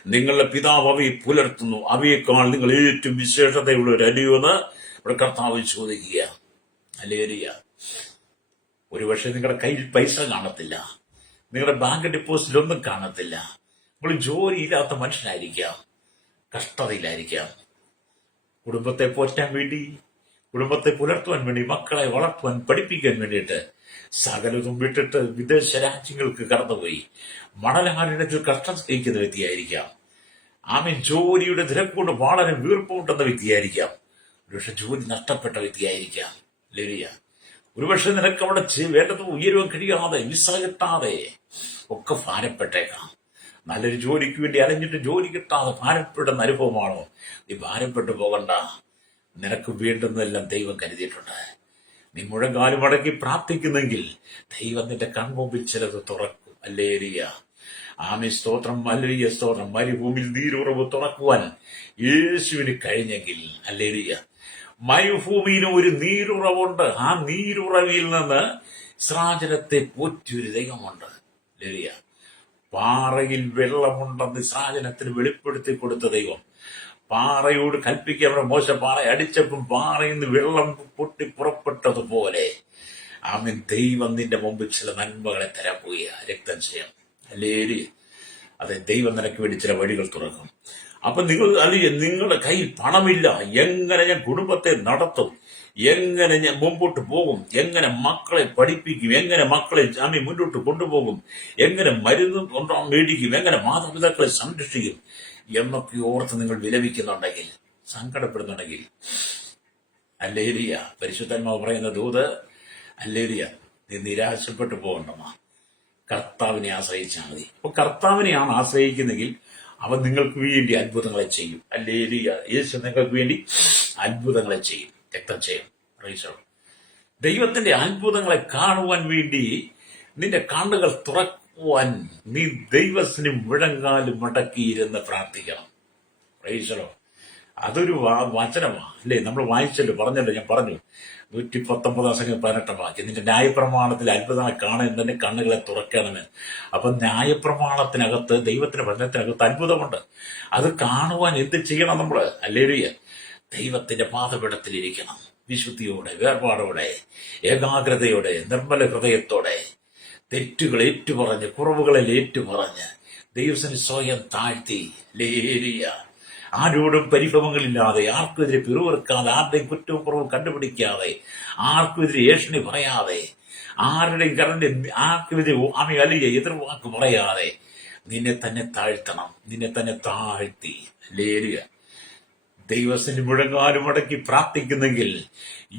നിങ്ങളുടെ പിതാവ് അവയെ പുലർത്തുന്നു. അവയേക്കാൾ നിങ്ങൾ ഏറ്റവും വിശേഷതയുള്ള ഒരു അല്ലയോന്ന് ഇവിടെ കർത്താവ് ചോദിക്കുക. അല്ലേലിയ. ഒരുപക്ഷെ നിങ്ങളുടെ കയ്യിൽ പൈസ കാണത്തില്ല, നിങ്ങളുടെ ബാങ്ക് ഡിപ്പോസിറ്റിലൊന്നും കാണത്തില്ല, നിങ്ങൾ ജോലിയില്ലാത്ത മനുഷ്യനായിരിക്കാം, കഷ്ടതയിലായിരിക്കാം. കുടുംബത്തെ പോറ്റാൻ വേണ്ടി, കുടുംബത്തെ പുലർത്തുവാൻ വേണ്ടി, മക്കളെ വളർത്തുവാൻ, പഠിപ്പിക്കാൻ വേണ്ടിയിട്ട് സകലതും വിട്ടിട്ട് വിദേശ രാജ്യങ്ങൾക്ക് കടന്നുപോയി മണലാരണ്യത്തിൽ കഷ്ടം സഹിക്കുന്ന വ്യക്തിയായിരിക്കാം. ജോലിയുടെ തിരക്കുകൊണ്ട് വളരെ വീർപ്പുമുട്ടുന്ന വ്യക്തിയായിരിക്കാം. ഒരുപക്ഷെ ജോലി നഷ്ടപ്പെട്ട വ്യക്തിയായിരിക്കാം. ലേലിയ. ഒരുപക്ഷെ നിനക്ക് അവിടെ വേണ്ടത് ഉയരുവാൻ കഴിയാതെ, വിസ കിട്ടാതെ ഒക്കെ ഭാരപ്പെട്ടേക്കാം. നല്ലൊരു ജോലിക്ക് വേണ്ടി അലഞ്ഞിട്ട് ജോലി കിട്ടാതെ ഭാരപ്പെടുന്ന അനുഭവമാണോ? നീ ഭാരപ്പെട്ടു പോകണ്ട. നിനക്ക് വേണ്ടുന്നതെല്ലാം ദൈവം കരുതിയിട്ടുണ്ട്. നീ മുഴങ്കാലും മടക്കി പ്രാർത്ഥിക്കുന്നെങ്കിൽ ദൈവം നിന്റെ കൺമുമ്പിൽ ചിലത് തുറക്കും. അല്ലേലിയ. സ്തോത്രം. അല്ലേലിയ. സ്തോത്രം. മരുഭൂമിയിൽ നീരുറവ് തുറക്കുവാൻ യേശുവിന് കഴിഞ്ഞെങ്കിൽ, അല്ലേലിയ, മരുഭൂമിയിലും ഒരു നീരുറവുണ്ട്. ആ നീരുറവിൽ നിന്ന് ഇസ്രായേലത്തെ പോറ്റിയൊരു ദൈവമുണ്ട്. അല്ലേലിയ. പാറയിൽ വെള്ളമുണ്ടെന്ന് ഇസ്രായേലത്തിന് വെളിപ്പെടുത്തി കൊടുത്ത ദൈവം, പാറയോട് കൽപ്പിക്കാൻ മോശ പാറ അടിച്ചപ്പം പാറയിൽ നിന്ന് വെള്ളം പൊട്ടി പുറപ്പെട്ടതുപോലെ ദൈവം നിന്റെ മുമ്പിൽ ചില നന്മകളെ തരാൻ പോയി. രക്തം ചെയ്യാം. അല്ലേലി. അതെ, ദൈവം നിനക്ക് വേണ്ടി ചില വഴികൾ തുറക്കും. അപ്പൊ നിങ്ങൾ അല്ലെങ്കിൽ നിങ്ങളുടെ കയ്യിൽ പണമില്ല, എങ്ങനെ ഞാൻ കുടുംബത്തെ നടത്തും, എങ്ങനെ ഞാൻ മുമ്പോട്ട് പോകും, എങ്ങനെ മക്കളെ പഠിപ്പിക്കും, എങ്ങനെ മക്കളെ മുന്നോട്ട് കൊണ്ടുപോകും, എങ്ങനെ മരുന്ന് മേടിക്കും, എങ്ങനെ മാതാപിതാക്കളെ സംരക്ഷിക്കും എന്നൊക്കെ ഓർത്ത് നിങ്ങൾ വിലപിക്കുന്നുണ്ടെങ്കിൽ, സങ്കടപ്പെടുന്നുണ്ടെങ്കിൽ, അല്ലേലിയ, പരിശുദ്ധന്മാർ പറയുന്ന ദൂത്, അല്ലേലിയ, നീ നിരാശപ്പെട്ടു പോകണ്ടമാ, കർത്താവിനെ ആശ്രയിച്ചാൽ മതി. അപ്പൊ കർത്താവിനെയാണ് ആശ്രയിക്കുന്നെങ്കിൽ അവൻ നിങ്ങൾക്ക് വേണ്ടി അത്ഭുതങ്ങളെ ചെയ്യും. അല്ലേലിയ, യേശു നിങ്ങൾക്ക് വേണ്ടി അത്ഭുതങ്ങളെ ചെയ്യും, രക്തം ചെയ്യും. ദൈവത്തിന്റെ അത്ഭുതങ്ങളെ കാണുവാൻ വേണ്ടി നിന്റെ കണ്ണുകൾ തുറക്കുവാൻ നീ ദൈവത്തിന് മുഴങ്കാലും മടക്കിയിരുന്ന് പ്രാർത്ഥിക്കണം. പ്രൈസലോ, അതൊരു വചനമാണ് അല്ലേ? നമ്മൾ വായിച്ചല്ലോ, പറഞ്ഞല്ലോ, ഞാൻ പറഞ്ഞു 119 വാക്യം, നിന്റെ ന്യായപ്രമാണത്തിൽ അത്ഭുതങ്ങളെ കാണാൻ തന്നെ കണ്ണുകളെ തുറക്കണമെന്ന്. അപ്പൊ ന്യായപ്രമാണത്തിനകത്ത്, ദൈവത്തിന്റെ വചനത്തിനകത്ത് അത്ഭുതമുണ്ട്. അത് കാണുവാൻ എന്ത് ചെയ്യണം നമ്മൾ? അല്ലേലൂയ, ദൈവത്തിന്റെ പാദപീഠത്തിലിരിക്കണം, വിശുദ്ധിയോടെ, വേർപാടോടെ, ഏകാഗ്രതയോടെ, നിർമ്മല ഹൃദയത്തോടെ, തെറ്റുകൾ ഏറ്റുപറഞ്ഞ്, കുറവുകളിൽ ഏറ്റുപറഞ്ഞ്, ദൈവത്തിന് സ്വയം താഴ്ത്തി, ലേലിയ, ആരോടും പരിഭവങ്ങളില്ലാതെ, ആർക്കുമെതിരെ പിറുവിറുക്കാതെ, ആരുടെയും കുറ്റവും കുറവും കണ്ടുപിടിക്കാതെ, ആർക്കുമെതിരെ ഏഷണി പറയാതെ, ആരുടെയും ആർക്കുമെതിരെ അല്ലെങ്കിൽ എതിർവാക്ക് പറയാതെ നിന്നെ തന്നെ താഴ്ത്തണം. നിന്നെ തന്നെ താഴ്ത്തി, ലേലിയ, ദൈവത്തിന് മുഴങ്ങാലും മടക്കി പ്രാർത്ഥിക്കുന്നെങ്കിൽ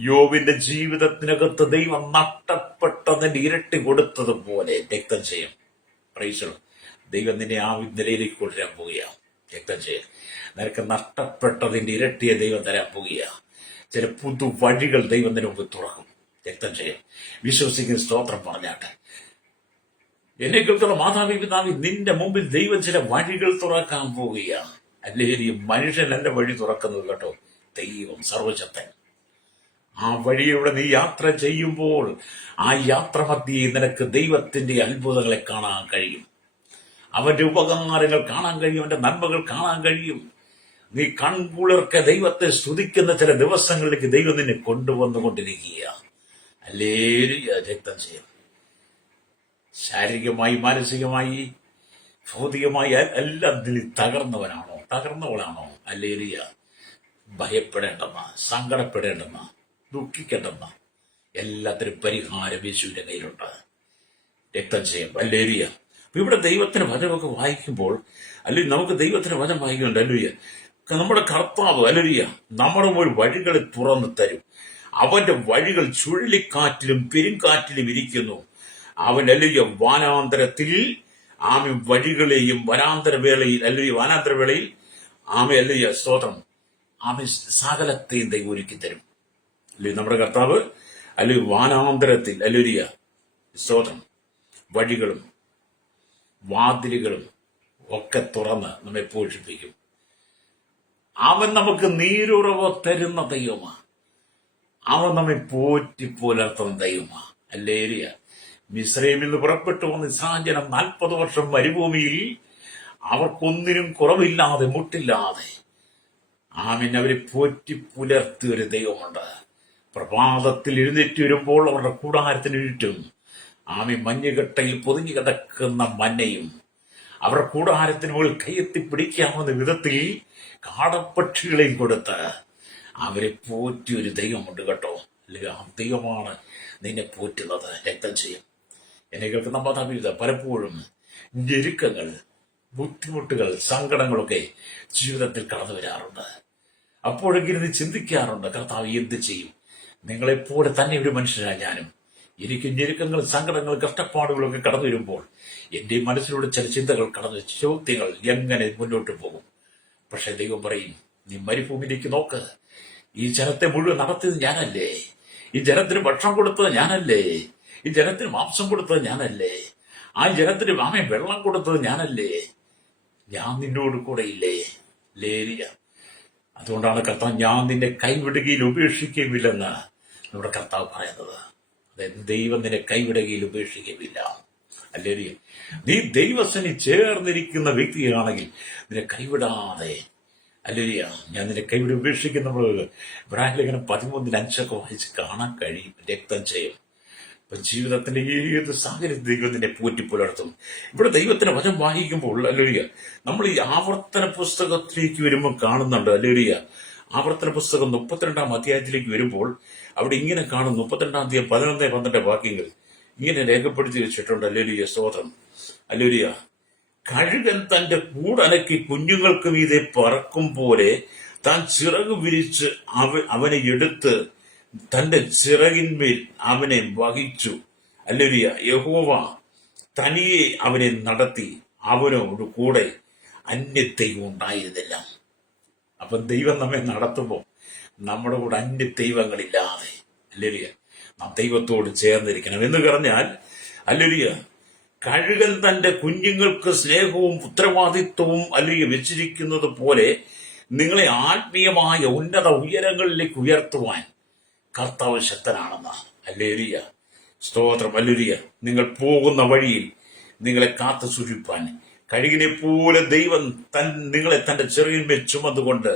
യോബിന്റെ ജീവിതത്തിനകത്ത് ദൈവം നഷ്ടപ്പെട്ടതിന്റെ ഇരട്ടി കൊടുത്തതുപോലെ രക്തം ചെയ്യും. പ്രൈസലോ, ദൈവം നിന്നെ ആ നിലയിലേക്ക് കൊണ്ടുവരാൻ പോവുകയാണ്. രക്തം ചെയ്യും. നിനക്ക് നഷ്ടപ്പെട്ടതിന്റെ ഇരട്ടിയെ ദൈവം തരാൻ പോവുകയാണ്. ചില പുതു വഴികൾ ദൈവം നിന്റെ മുമ്പ് തുറക്കും. രക്തം ചെയ്യും. വിശ്വസിക്കുന്ന സ്തോത്രം പറഞ്ഞാട്ടെ. എന്നെ കേൾക്കുന്ന മാതാവി പിതാവി, നിന്റെ മുമ്പിൽ ദൈവം ചില വഴികൾ തുറക്കാൻ പോവുകയാണ്. അല്ലെങ്കിൽ മനുഷ്യനല്ല വഴി തുറക്കുന്നത് കേട്ടോ, ദൈവം സർവശക്തൻ. ആ വഴിയിലൂടെ നീ യാത്ര ചെയ്യുമ്പോൾ ആ യാത്ര മധ്യേ നിനക്ക് ദൈവത്തിന്റെ അത്ഭുതങ്ങളെ കാണാൻ കഴിയും, അവന്റെ ഉപകാരങ്ങൾ കാണാൻ കഴിയും, അവന്റെ നന്മകൾ കാണാൻ കഴിയും. നീ കൺകുളിർക്കെ ദൈവത്തെ സ്തുതിക്കുന്ന ചില ദിവസങ്ങളിലേക്ക് ദൈവം നിന്നെ കൊണ്ടുവന്നുകൊണ്ടിരിക്കുക. അല്ലേലൂയ, രക്തം ചെയ്യും. ശാരീരികമായി, മാനസികമായി, ഭൗതികമായി എല്ലാം നീ തകർന്നവനാണോ, തകർന്നവളാണോ? അല്ലേലൂയ, ഭയപ്പെടേണ്ടെന്ന, സങ്കടപ്പെടേണ്ടെന്ന, ദുഃഖിക്കേണ്ടെന്ന, എല്ലാത്തിനും പരിഹാരം യേശുവിന്റെ കയ്യിലുണ്ട്. രക്തം ചെയ്യും. അല്ലേലൂയ. ഇവിടെ ദൈവത്തിന് വചനമൊക്കെ വായിക്കുമ്പോൾ, അല്ലെങ്കിൽ നമുക്ക് ദൈവത്തിന് വചനം വായിക്കുന്നുണ്ട്, അല്ലേലൂയ, നമ്മുടെ കർത്താവ്, അല്ലേലൂയ, നമ്മുടെ ഒരു വഴികളെ തുറന്നു തരും. അവന്റെ വഴികൾ ചുഴലിക്കാറ്റിലും പെരുങ്കാറ്റിലും ഇരിക്കുന്നു. അവൻ, അല്ലേലൂയ, വാനാന്തരത്തിൽ വഴികളെയും വനാന്തരവേളയിൽ, അല്ലെങ്കിൽ വാനാന്തരവേളയിൽ അല്ലേലൂയ, സ്തോത്രം, സകലത്തെയും ദൈവം ഒരുക്കി തരും. അല്ലെങ്കിൽ നമ്മുടെ കർത്താവ്, അല്ലെങ്കിൽ വാനാന്തരത്തിൽ, അല്ലേലൂയ, സ്തോത്രം, വഴികളും വാതിലുകളും ഒക്കെ തുറന്ന് നമ്മെ പോഷിപ്പിക്കും. അവൻ നമുക്ക് നീരുറവ് തരുന്ന ദൈവമാണ്. അവൻ നമ്മെ പോറ്റി പുലർത്തുന്ന ദൈവമാണ്. അല്ലേലൂയ. മിസ്രൈമിൽ നിന്ന് പുറപ്പെട്ടു വന്ന ഇസ്രായേൽ 40 വർഷം മരുഭൂമിയിൽ അവർക്കൊന്നിനും കുറവില്ലാതെ, മുട്ടില്ലാതെ അവരെ പോറ്റി പുലർത്തിയ ഒരു ദൈവമുണ്ട്. പ്രഭാതത്തിൽ എഴുന്നേറ്റ് വരുമ്പോൾ അവരുടെ കൂടാരത്തിന് ചുറ്റും മഞ്ഞുകെട്ടയിൽ പൊതിഞ്ഞു കിടക്കുന്ന മന്നയും, അവരുടെ കൂടാരത്തിന് മുകളിൽ കയ്യെത്തി പിടിക്കാവുന്ന വിധത്തിൽ കാടപ്പക്ഷികളെയും കൊടുത്ത് അവരെ പോറ്റിയൊരു ദൈവമുണ്ട് കേട്ടോ. അല്ലെങ്കിൽ ആ ദൈവമാണ് നിന്നെ പോറ്റുന്നത്. രക്തം ചെയ്യും. എന്നെ കേൾക്കുന്ന മാതാപിത, പലപ്പോഴും ഞെരുക്കങ്ങൾ, ബുദ്ധിമുട്ടുകൾ, സങ്കടങ്ങളൊക്കെ ജീവിതത്തിൽ കടന്നു വരാറുണ്ട്. അപ്പോഴെങ്കിലും നീ ചിന്തിക്കാറുണ്ട്, കർത്താവ് എന്ത് ചെയ്യും? നിങ്ങളെപ്പോലെ തന്നെ ഒരു മനുഷ്യനാണ് ഞാനും. എനിക്ക് ഞെരുക്കങ്ങൾ, സങ്കടങ്ങൾ, കഷ്ടപ്പാടുകളൊക്കെ കടന്നു വരുമ്പോൾ എന്റെ മനസ്സിലൂടെ ചില ചിന്തകൾ കടന്നു, ചോദ്യങ്ങൾ, എങ്ങനെ മുന്നോട്ട് പോകും? പക്ഷെ ദൈവം പറയും, നീ മരുഭൂമിയിലേക്ക് നോക്ക്. ഈ ജനത്തെ മുഴുവൻ നടത്തിയത് ഞാനല്ലേ? ഈ ജനത്തിന് ഭക്ഷണം കൊടുത്തത് ഞാനല്ലേ? ഈ ജനത്തിന് മാംസം കൊടുത്തത് ഞാനല്ലേ? ആ ജനത്തിന് വെള്ളം കൊടുത്തത് ഞാനല്ലേ? ഞാൻ നിന്നോട് കൂടെ ഇല്ലേ? ലേലിയ. അതുകൊണ്ടാണ് കർത്താവ്, ഞാൻ നിന്നെ കൈവിടുകയിൽ ഉപേക്ഷിക്കുകയുമില്ലെന്ന് നമ്മുടെ കർത്താവ് പറയുന്നത്. അതായത് ദൈവം നിന്നെ കൈവിടുകയിൽ ഉപേക്ഷിക്കുകയില്ല. അല്ലേലിയ. നീ ദൈവസനി ചേർന്നിരിക്കുന്ന വ്യക്തിയാണെങ്കിൽ നിന്നെ കൈവിടാതെ, അല്ലേലിയ, ഞാൻ നിന്നെ കൈവിടി ഉപേക്ഷിക്കുന്ന ഇബ്രാഹിം ലേഖനം 13:5 വായിച്ച് കാണാൻ കഴിയും. രക്തം ചെയ്യും. അപ്പൊ ജീവിതത്തിന്റെ ഏത് സാഹചര്യത്തിൽ ദൈവം നിന്നെ പോറ്റി പുലർത്തും. ഇവിടെ ദൈവത്തിന്റെ വചനം വായിക്കുമ്പോൾ അല്ലേലൂയ, നമ്മൾ ഈ ആവർത്തന പുസ്തകത്തിലേക്ക് വരുമ്പോൾ കാണുന്നുണ്ട് അല്ലേലൂയ. ആവർത്തന പുസ്തകം 32-ാം അധ്യായത്തിലേക്ക് വരുമ്പോൾ അവിടെ ഇങ്ങനെ കാണും. 32-ാം അധ്യായം 11-12 വാക്യങ്ങൾ ഇങ്ങനെ രേഖപ്പെടുത്തി വെച്ചിട്ടുണ്ട്. അല്ലേലൂയ, സ്തോത്രം. അല്ലേലൂയ. കഴുകൻ തന്റെ കൂടനക്കി കുഞ്ഞുങ്ങൾക്ക് മീതെ പറക്കും പോലെ താൻ ചിറക് വിരിച്ച് അവനെ എടുത്ത് തന്റെ ചിറകിന്മേൽ അവനെ വഹിച്ചു. അല്ലേലൂയ. യഹോവ തനിയെ അവനെ നടത്തി, അവനോട് കൂടെ അന്യദൈവം ഉണ്ടായിരുന്നില്ല. അപ്പൊ ദൈവം നമ്മെ നടത്തുമ്പോൾ നമ്മുടെ കൂടെ അന്യദൈവങ്ങളില്ലാതെ അല്ലേലൂയ നാം ദൈവത്തോട് ചേർന്നിരിക്കണം എന്ന് പറഞ്ഞാൽ അല്ലേലൂയ, കഴുകൻ തന്റെ കുഞ്ഞുങ്ങൾക്ക് സ്നേഹവും ഉത്തരവാദിത്വവും അല്ലേലൂയ വെച്ചിരിക്കുന്നത് പോലെ നിങ്ങളെ ആത്മീയമായ ഉന്നത ഉയരങ്ങളിലേക്ക് ഉയർത്തുവാൻ കർത്താവ് ശക്തനാണെന്ന്. ഹല്ലേലൂയ, സ്തോത്രം. ഹല്ലേലൂയ. നിങ്ങൾ പോകുന്ന വഴിയിൽ നിങ്ങളെ കാത്തു സൂക്ഷിപ്പാൻ കഴുകിനെ പോലെ ദൈവം നിങ്ങളെ തന്റെ ചെറിയന്മേൽ ചുമന്നുകൊണ്ട്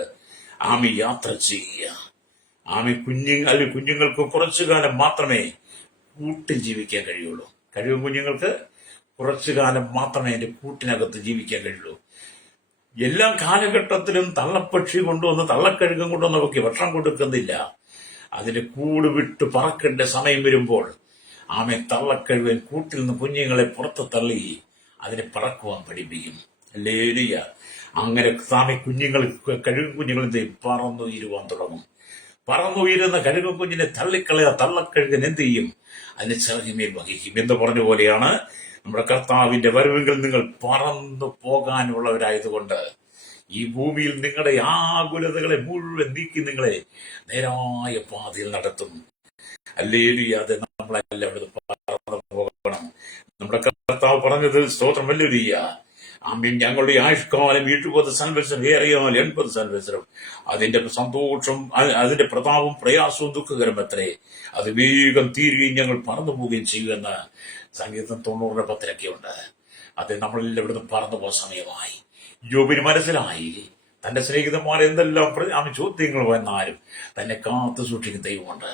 ആമി യാത്ര ചെയ്യുക. ആമി കുഞ്ഞുങ്ങൾക്ക് കുറച്ചു കാലം മാത്രമേ കൂട്ടിൽ ജീവിക്കാൻ കഴിയുള്ളൂ. കഴിവ് കുഞ്ഞുങ്ങൾക്ക് കുറച്ചു കാലം മാത്രമേ എന്റെ കൂട്ടിനകത്ത് ജീവിക്കാൻ കഴിയുള്ളൂ. എല്ലാ കാലഘട്ടത്തിലും തള്ളപ്പക്ഷി കൊണ്ടുവന്ന് തള്ളക്കഴുകം കൊണ്ടുവന്ന് അവയ്ക്ക് ഭക്ഷണം കൊടുക്കുന്നില്ല. അതിന് കൂട് വിട്ട് പറക്കേണ്ട സമയം വരുമ്പോൾ ആമെ തള്ളക്കഴുകൻ കൂട്ടിൽ നിന്ന് കുഞ്ഞുങ്ങളെ പുറത്ത് തള്ളി അതിനെ പറക്കുവാൻ പഠിപ്പിക്കും. ഹല്ലേലൂയ. അങ്ങനെ താമെ കഴുകൻ കുഞ്ഞുങ്ങൾ എന്ത് ചെയ്യും? പറന്നുയരുവാൻ തുടങ്ങും. പറന്നുയരുന്ന കഴുകൻ കുഞ്ഞിനെ തള്ളിക്കളയ തള്ളക്കഴുകൻ എന്ത് ചെയ്യും? അതിനെ ചിറകിന്മേൽ വഹിക്കും. എന്ന് പറഞ്ഞ പോലെയാണ് നമ്മുടെ കർത്താവിന്റെ വരവെങ്കിൽ നിങ്ങൾ പറന്നു പോകാനുള്ളവരായതുകൊണ്ട് ഈ ഭൂമിയിൽ നിങ്ങളുടെ ആകുലതകളെ മുഴുവൻ നീക്കി നിങ്ങളെ നേരായ പാതയിൽ നടത്തും. ഹല്ലേലൂയ. അത് നമ്മളെല്ലാവരും പറന്നു പോകണം. നമ്മുടെ കർത്താവ് പറഞ്ഞത് സ്തോത്രം. ഹല്ലേലൂയ. ആമേൻ. ഞങ്ങളുടെ ആയുഷ്കാലം 70 സംവത്സരം, ഏറിയാൽ 80 സംവത്സരം. അതിന്റെ സന്തോഷം, അതിന്റെ പ്രതാപവും പ്രയാസവും ദുഃഖകരം അത്രേ. അത് വേഗം തീരുകയും ഞങ്ങൾ പറന്നു പോവുകയും ചെയ്യുമെന്ന് സംഗീതം 90-10 ഉണ്ട്. അത് നമ്മളെല്ലാം ഇവിടുന്ന് പറന്നു പോകാൻ സമയമായി. യോബിന് മനസ്സിലായി തന്റെ സ്നേഹിതന്മാർ എന്തെല്ലാം ചോദ്യങ്ങൾ വന്നാലും തന്നെ കാത്തു സൂക്ഷിക്കുന്ന ദൈവമുണ്ട്.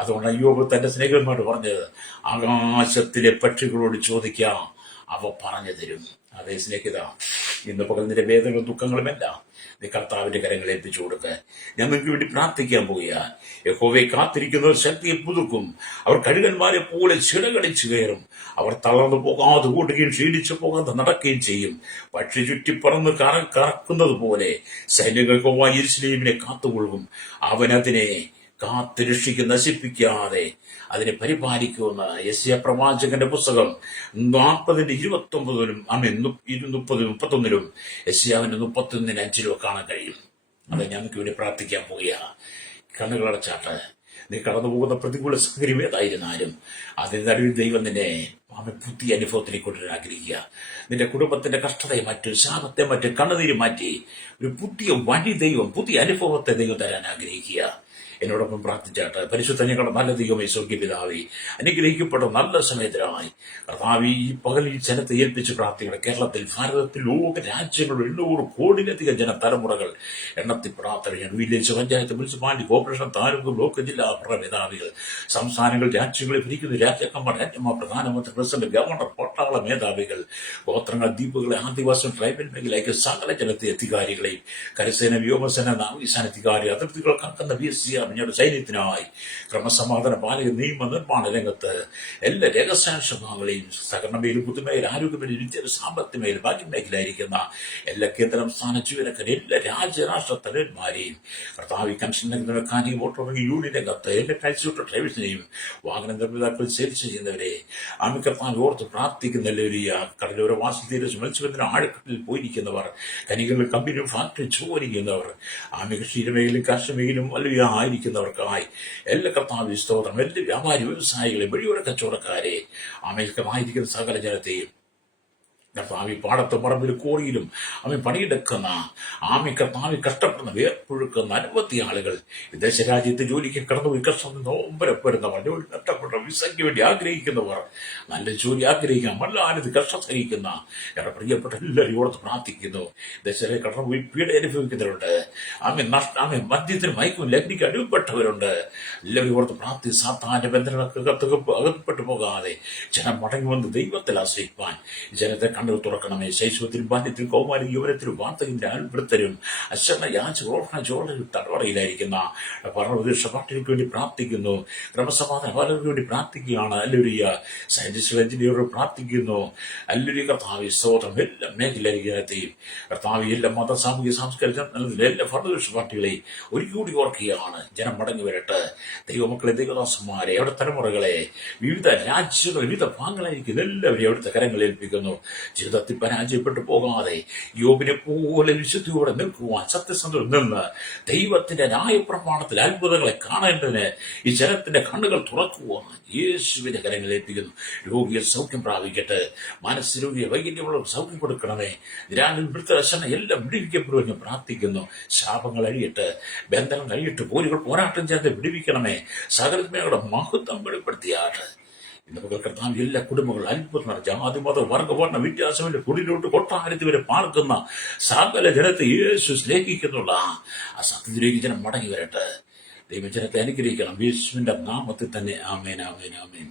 അതുകൊണ്ട് യോബ് തന്റെ സ്നേഹിതന്മാരോട് പറഞ്ഞത്, ആകാശത്തിലെ പക്ഷികളോട് ചോദിക്കാം, അവ പറഞ്ഞു തരും. അതേ സ്നേഹിത, ഇന്ന് പകൽ നിന്റെ വേദനകളും ദുഃഖങ്ങളുമെല്ലാം നീ കർത്താവിന്റെ കരങ്ങളിൽ ഏൽപ്പിച്ചു കൊടുക്കുക. ഞാൻ നിങ്ങൾക്ക് വേണ്ടി പ്രാർത്ഥിക്കാൻ പോവുക. യഹോവയെ കാത്തിരിക്കുന്നവർ ശക്തിയെ പുതുക്കും. അവർ കഴുകന്മാരെ പോലെ ചിറകടിച്ചു കയറും. അവർ തളർന്നു പോകാതെ ഓടുകയും ക്ഷീണിച്ചു പോകാതെ നടക്കുകയും ചെയ്യും. പക്ഷി ചുറ്റിപ്പറന്ന് കറക്കുന്നത് പോലെ സൈന്യങ്ങൾ യഹോവ യെരൂശലേമിനെ കാത്തുകൊള്ളും. അവൻ അതിനെ കാത്ത് രക്ഷിക്കും, നശിപ്പിക്കാതെ അതിനെ പരിപാലിക്കുമെന്ന് യെശയ്യാ പ്രവാചകന്റെ പുസ്തകം 40:29 30-31 യെശയ്യാവിന്റെ 31:5 കാണാൻ കഴിയും. അത് ഞങ്ങൾക്ക് വേണ്ടി പ്രാർത്ഥിക്കാൻ പോവുക. കണ്ണുകളടച്ചാട്ട് നീ കടന്നു പോകുന്ന പ്രതികൂല സാഹചര്യം ഏതായിരുന്നാലും അതിന് നടുവിൽ ദൈവം നിന്നെ പുതിയ അനുഭവത്തിലേക്ക് കൊണ്ടുവരാൻ ആഗ്രഹിക്കുക. നിന്റെ കുടുംബത്തിന്റെ കഷ്ടതയെ മാറ്റി, ശാപത്തെ മാറ്റി, കണ്ണുനീര് മാറ്റി ഒരു പുതിയ വഴി ദൈവം, പുതിയ അനുഭവത്തെ ദൈവം തരാൻ ആഗ്രഹിക്കുക. എന്നോടൊപ്പം പ്രാർത്ഥിച്ചാട്ട്. പരിശുദ്ധ ഞങ്ങളുടെ നല്ല ദൈവമേ, സ്വർഗ്ഗീയ പിതാവേ, അനുഗ്രഹിക്കപ്പെട്ട നല്ല സമയത്തിനായി കർത്താവേ ഈ പകൽ ഈ ജനത്തെ ഏൽപ്പിച്ച് പ്രാർത്ഥിക്കണം. കേരളത്തിൽ, ഭാരതത്തിൽ, ലോക രാജ്യങ്ങളിൽ 800 കോടിയിലധികം ജനതലമുറകൾ എണ്ണത്തിൽപ്പെടാത്ത village, panchayat, municipality, corporation, taluk, block, ജില്ലാ മേധാവികൾ, സംസ്ഥാനങ്ങൾ, രാജ്യങ്ങളെ ഭരിക്കുന്ന രാജാക്കന്മാർ, രാജ്യമാർ, പ്രധാനമന്ത്രി, പ്രസിഡന്റ്, ഗവർണർ, പട്ടാള മേധാവികൾ, ഗോത്രങ്ങൾ, ദ്വീപുകളെ, ആദിവാസി, ട്രൈബൽ മേഖലയ്ക്ക് സകല ജനത്തെ അധികാരികളെയും, കരസേന, വ്യോമസേന, നാവികസേന അധികാരി, അതിർത്തികൾ കാക്കുന്ന BSC ഞങ്ങളുടെ സൈന്യത്തിനായി ക്രമസമാധാന പാലക നിയമ നിർമ്മാണ രംഗത്ത് എല്ലാ രഹസ്യാംശഭാഗങ്ങളെയും സഹകരണ മേലും, പുതുമേൽ, ആരോഗ്യമേലും, വിദ്യാഭ്യാസ, സാമ്പത്തിക മേലും, ഭാഗ്യമേഖലയായിരിക്കുന്ന എല്ലാ കേന്ദ്ര സംസ്ഥാന ജീവനക്കാരും, എല്ലാ രാജ്യരാഷ്ട്ര തലവന്മാരെയും, കർത്താവ് കൺസ്ട്രക്ഷൻ മെക്കാനിക്, മോട്ടോർ യൂണിയൻ രംഗത്ത് എല്ലാ ടാക്സി ഡ്രൈവേഴ്സിനെയും, വാഹന നിർമ്മിതാക്കൾ, സെയിൽസ് ചെയ്യുന്നവരെ കർത്താവ് ഓർത്ത് പ്രാർത്ഥിക്കുന്ന കടലോര വാസതീര മത്സ്യബന്ധന ആഴക്കടലിൽ പോയിരിക്കുന്നവർ, കനികളിൽ, കമ്പനി, ഫാക്ടറി ജോലി ചെയ്യുന്നവർ, ക്ഷീരമേഖലയും കാർഷിക മേഖലയും വലിയ ആയിരിക്കുന്നവർക്കായി എല്ലാ കർത്താവ് സ്തോത്രം. എല്ലാ വ്യാപാരി വ്യവസായികളെ, വഴിയോര കച്ചവടക്കാരെ, ആമേൽക്കമായിരിക്കുന്ന സകല ജനത്തെയും കർത്താവി പാടത്ത് പറമ്പിൽ കോറിയിലും അവൻ പണിയെടുക്കുന്ന കർത്താവി കഷ്ടപ്പെടുന്ന വേർപ്പൊഴുക്കുന്ന അനവധി ആളുകൾ വിദേശരാജ്യത്ത് ജോലിക്ക് കടന്നുപോയി കഷ്ടം നോമ്പരപ്പെടുന്നവർ, ജോലി നഷ്ടപ്പെട്ട വിസയ്ക്ക് വേണ്ടി ആഗ്രഹിക്കുന്നവർ, നല്ല ജോലി ആഗ്രഹിക്കാൻ വല്ലാതെ കഷ്ടം സഹിക്കുന്ന എന്റെ പ്രിയപ്പെട്ട എല്ലാവരും ഓർത്ത് പ്രാർത്ഥിക്കുന്നു. ദേശരെ കടന്നുപോയി പീഡ അനുഭവിക്കുന്നവരുണ്ട്, ആമെ മദ്യത്തിന് മയക്കും ലഗ്നിക്ക് അടിമപ്പെട്ടവരുണ്ട്. എല്ലാവരും ഓർത്ത് പ്രാർത്ഥി സാത്താന്റെ ബന്ധനങ്ങൾക്ക് അകപ്പെട്ടു പോകാതെ ജനം മടങ്ങി വന്ന് ദൈവത്തിൽ ആശ്രയിപ്പാൻ ജനത്തെ കണ്ണു തുറക്കണമേ. ശൈശവത്തിലും ബാല്യത്തിലും കൗമാരി യുവനത്തിലും വാർത്തകിന്റെ അത്ഭുതത്തിലും അശ്വന യാചോളനും തടവറയിലായിരിക്കുന്ന പാർട്ടികൾക്ക് വേണ്ടി പ്രാർത്ഥിക്കുന്നു. ക്രമസമാധാന പാലകർക്ക് വേണ്ടി പ്രാർത്ഥിക്കുകയാണ്. അല്ലുരിയ സയന്റിസ്റ്റ് എഞ്ചിനീയറോട് പ്രാർത്ഥിക്കുന്നു. അല്ലുരി കർത്താവി സ്തോത്രം എല്ലാ മേഖലയിലെയും കർത്താവി എല്ലാ മത സാമൂഹിക സാംസ്കാരിക എല്ലാ ഭരണപക്ഷ പാർട്ടികളെയും ഒരിക്കൽ ഓർക്കുകയാണ്. ജനം മടങ്ങി വരട്ടെ. ദൈവമക്കളെ, ദൈവദാസന്മാരെ, അവിടെ തലമുറകളെ വിവിധ രാജ്യങ്ങൾ വിവിധ ഭാഗങ്ങളായിരിക്കും എല്ലാവരെയും അവിടുത്തെ കരങ്ങളിൽ ഏൽപ്പിക്കുന്നു. ജീവിതത്തിൽ പരാജയപ്പെട്ടു പോകാതെ യോബിനെ പോലെ വിശുദ്ധിയോടെ നിൽക്കുവാൻ സത്യസന്ധത നിന്ന് ദൈവത്തിന്റെ ന്യായപ്രമാണത്തിൽ അത്ഭുതങ്ങളെ കാണേണ്ടതിന് ഈ ജനത്തിന്റെ കണ്ണുകൾ തുറക്കുവാൻ യേശുവിന്റെ കരങ്ങളിൽ ഏൽപ്പിക്കുന്നു. രോഗിയെ സൗഖ്യം പ്രാപിക്കട്ടെ. മനസ്സ് വൈകല്യമുള്ള സൗഖ്യം കൊടുക്കണമേ. നിരാശന എല്ലാം വിടുവിക്കപ്പെടുമെന്ന് പ്രാർത്ഥിക്കുന്നു. ശാപങ്ങൾ അഴിയട്ടെ, ബന്ധനം കഴിയിട്ട് പോരുകൾ പോരാട്ടം ചേർത്ത് വിടുവിക്കണമേ. സകലമേയുടെ മഹത്വം വെളിപ്പെടുത്തിയാട്ട് ഇന്ന് കർത്താവ് എല്ലാ കുടുംബങ്ങളും അത്ഭുതം ജാതി മത വർഗവർണ്ണ വ്യത്യാസമില്ല കുടിലോട്ട് കൊട്ടാരത്തിൽ വരെ പാർക്കുന്ന സകല ജനത്തെ യേശു സ്നേഹിക്കുന്നുള്ള ആ സത്യത്തിലേക്ക് ജനം മടങ്ങി വരട്ടെ. ദൈവജനത്തെ അനുഗ്രഹിക്കണം. യേശുവിന്റെ നാമത്തിൽ തന്നെ. ആമേൻ, ആമേൻ, ആമേൻ.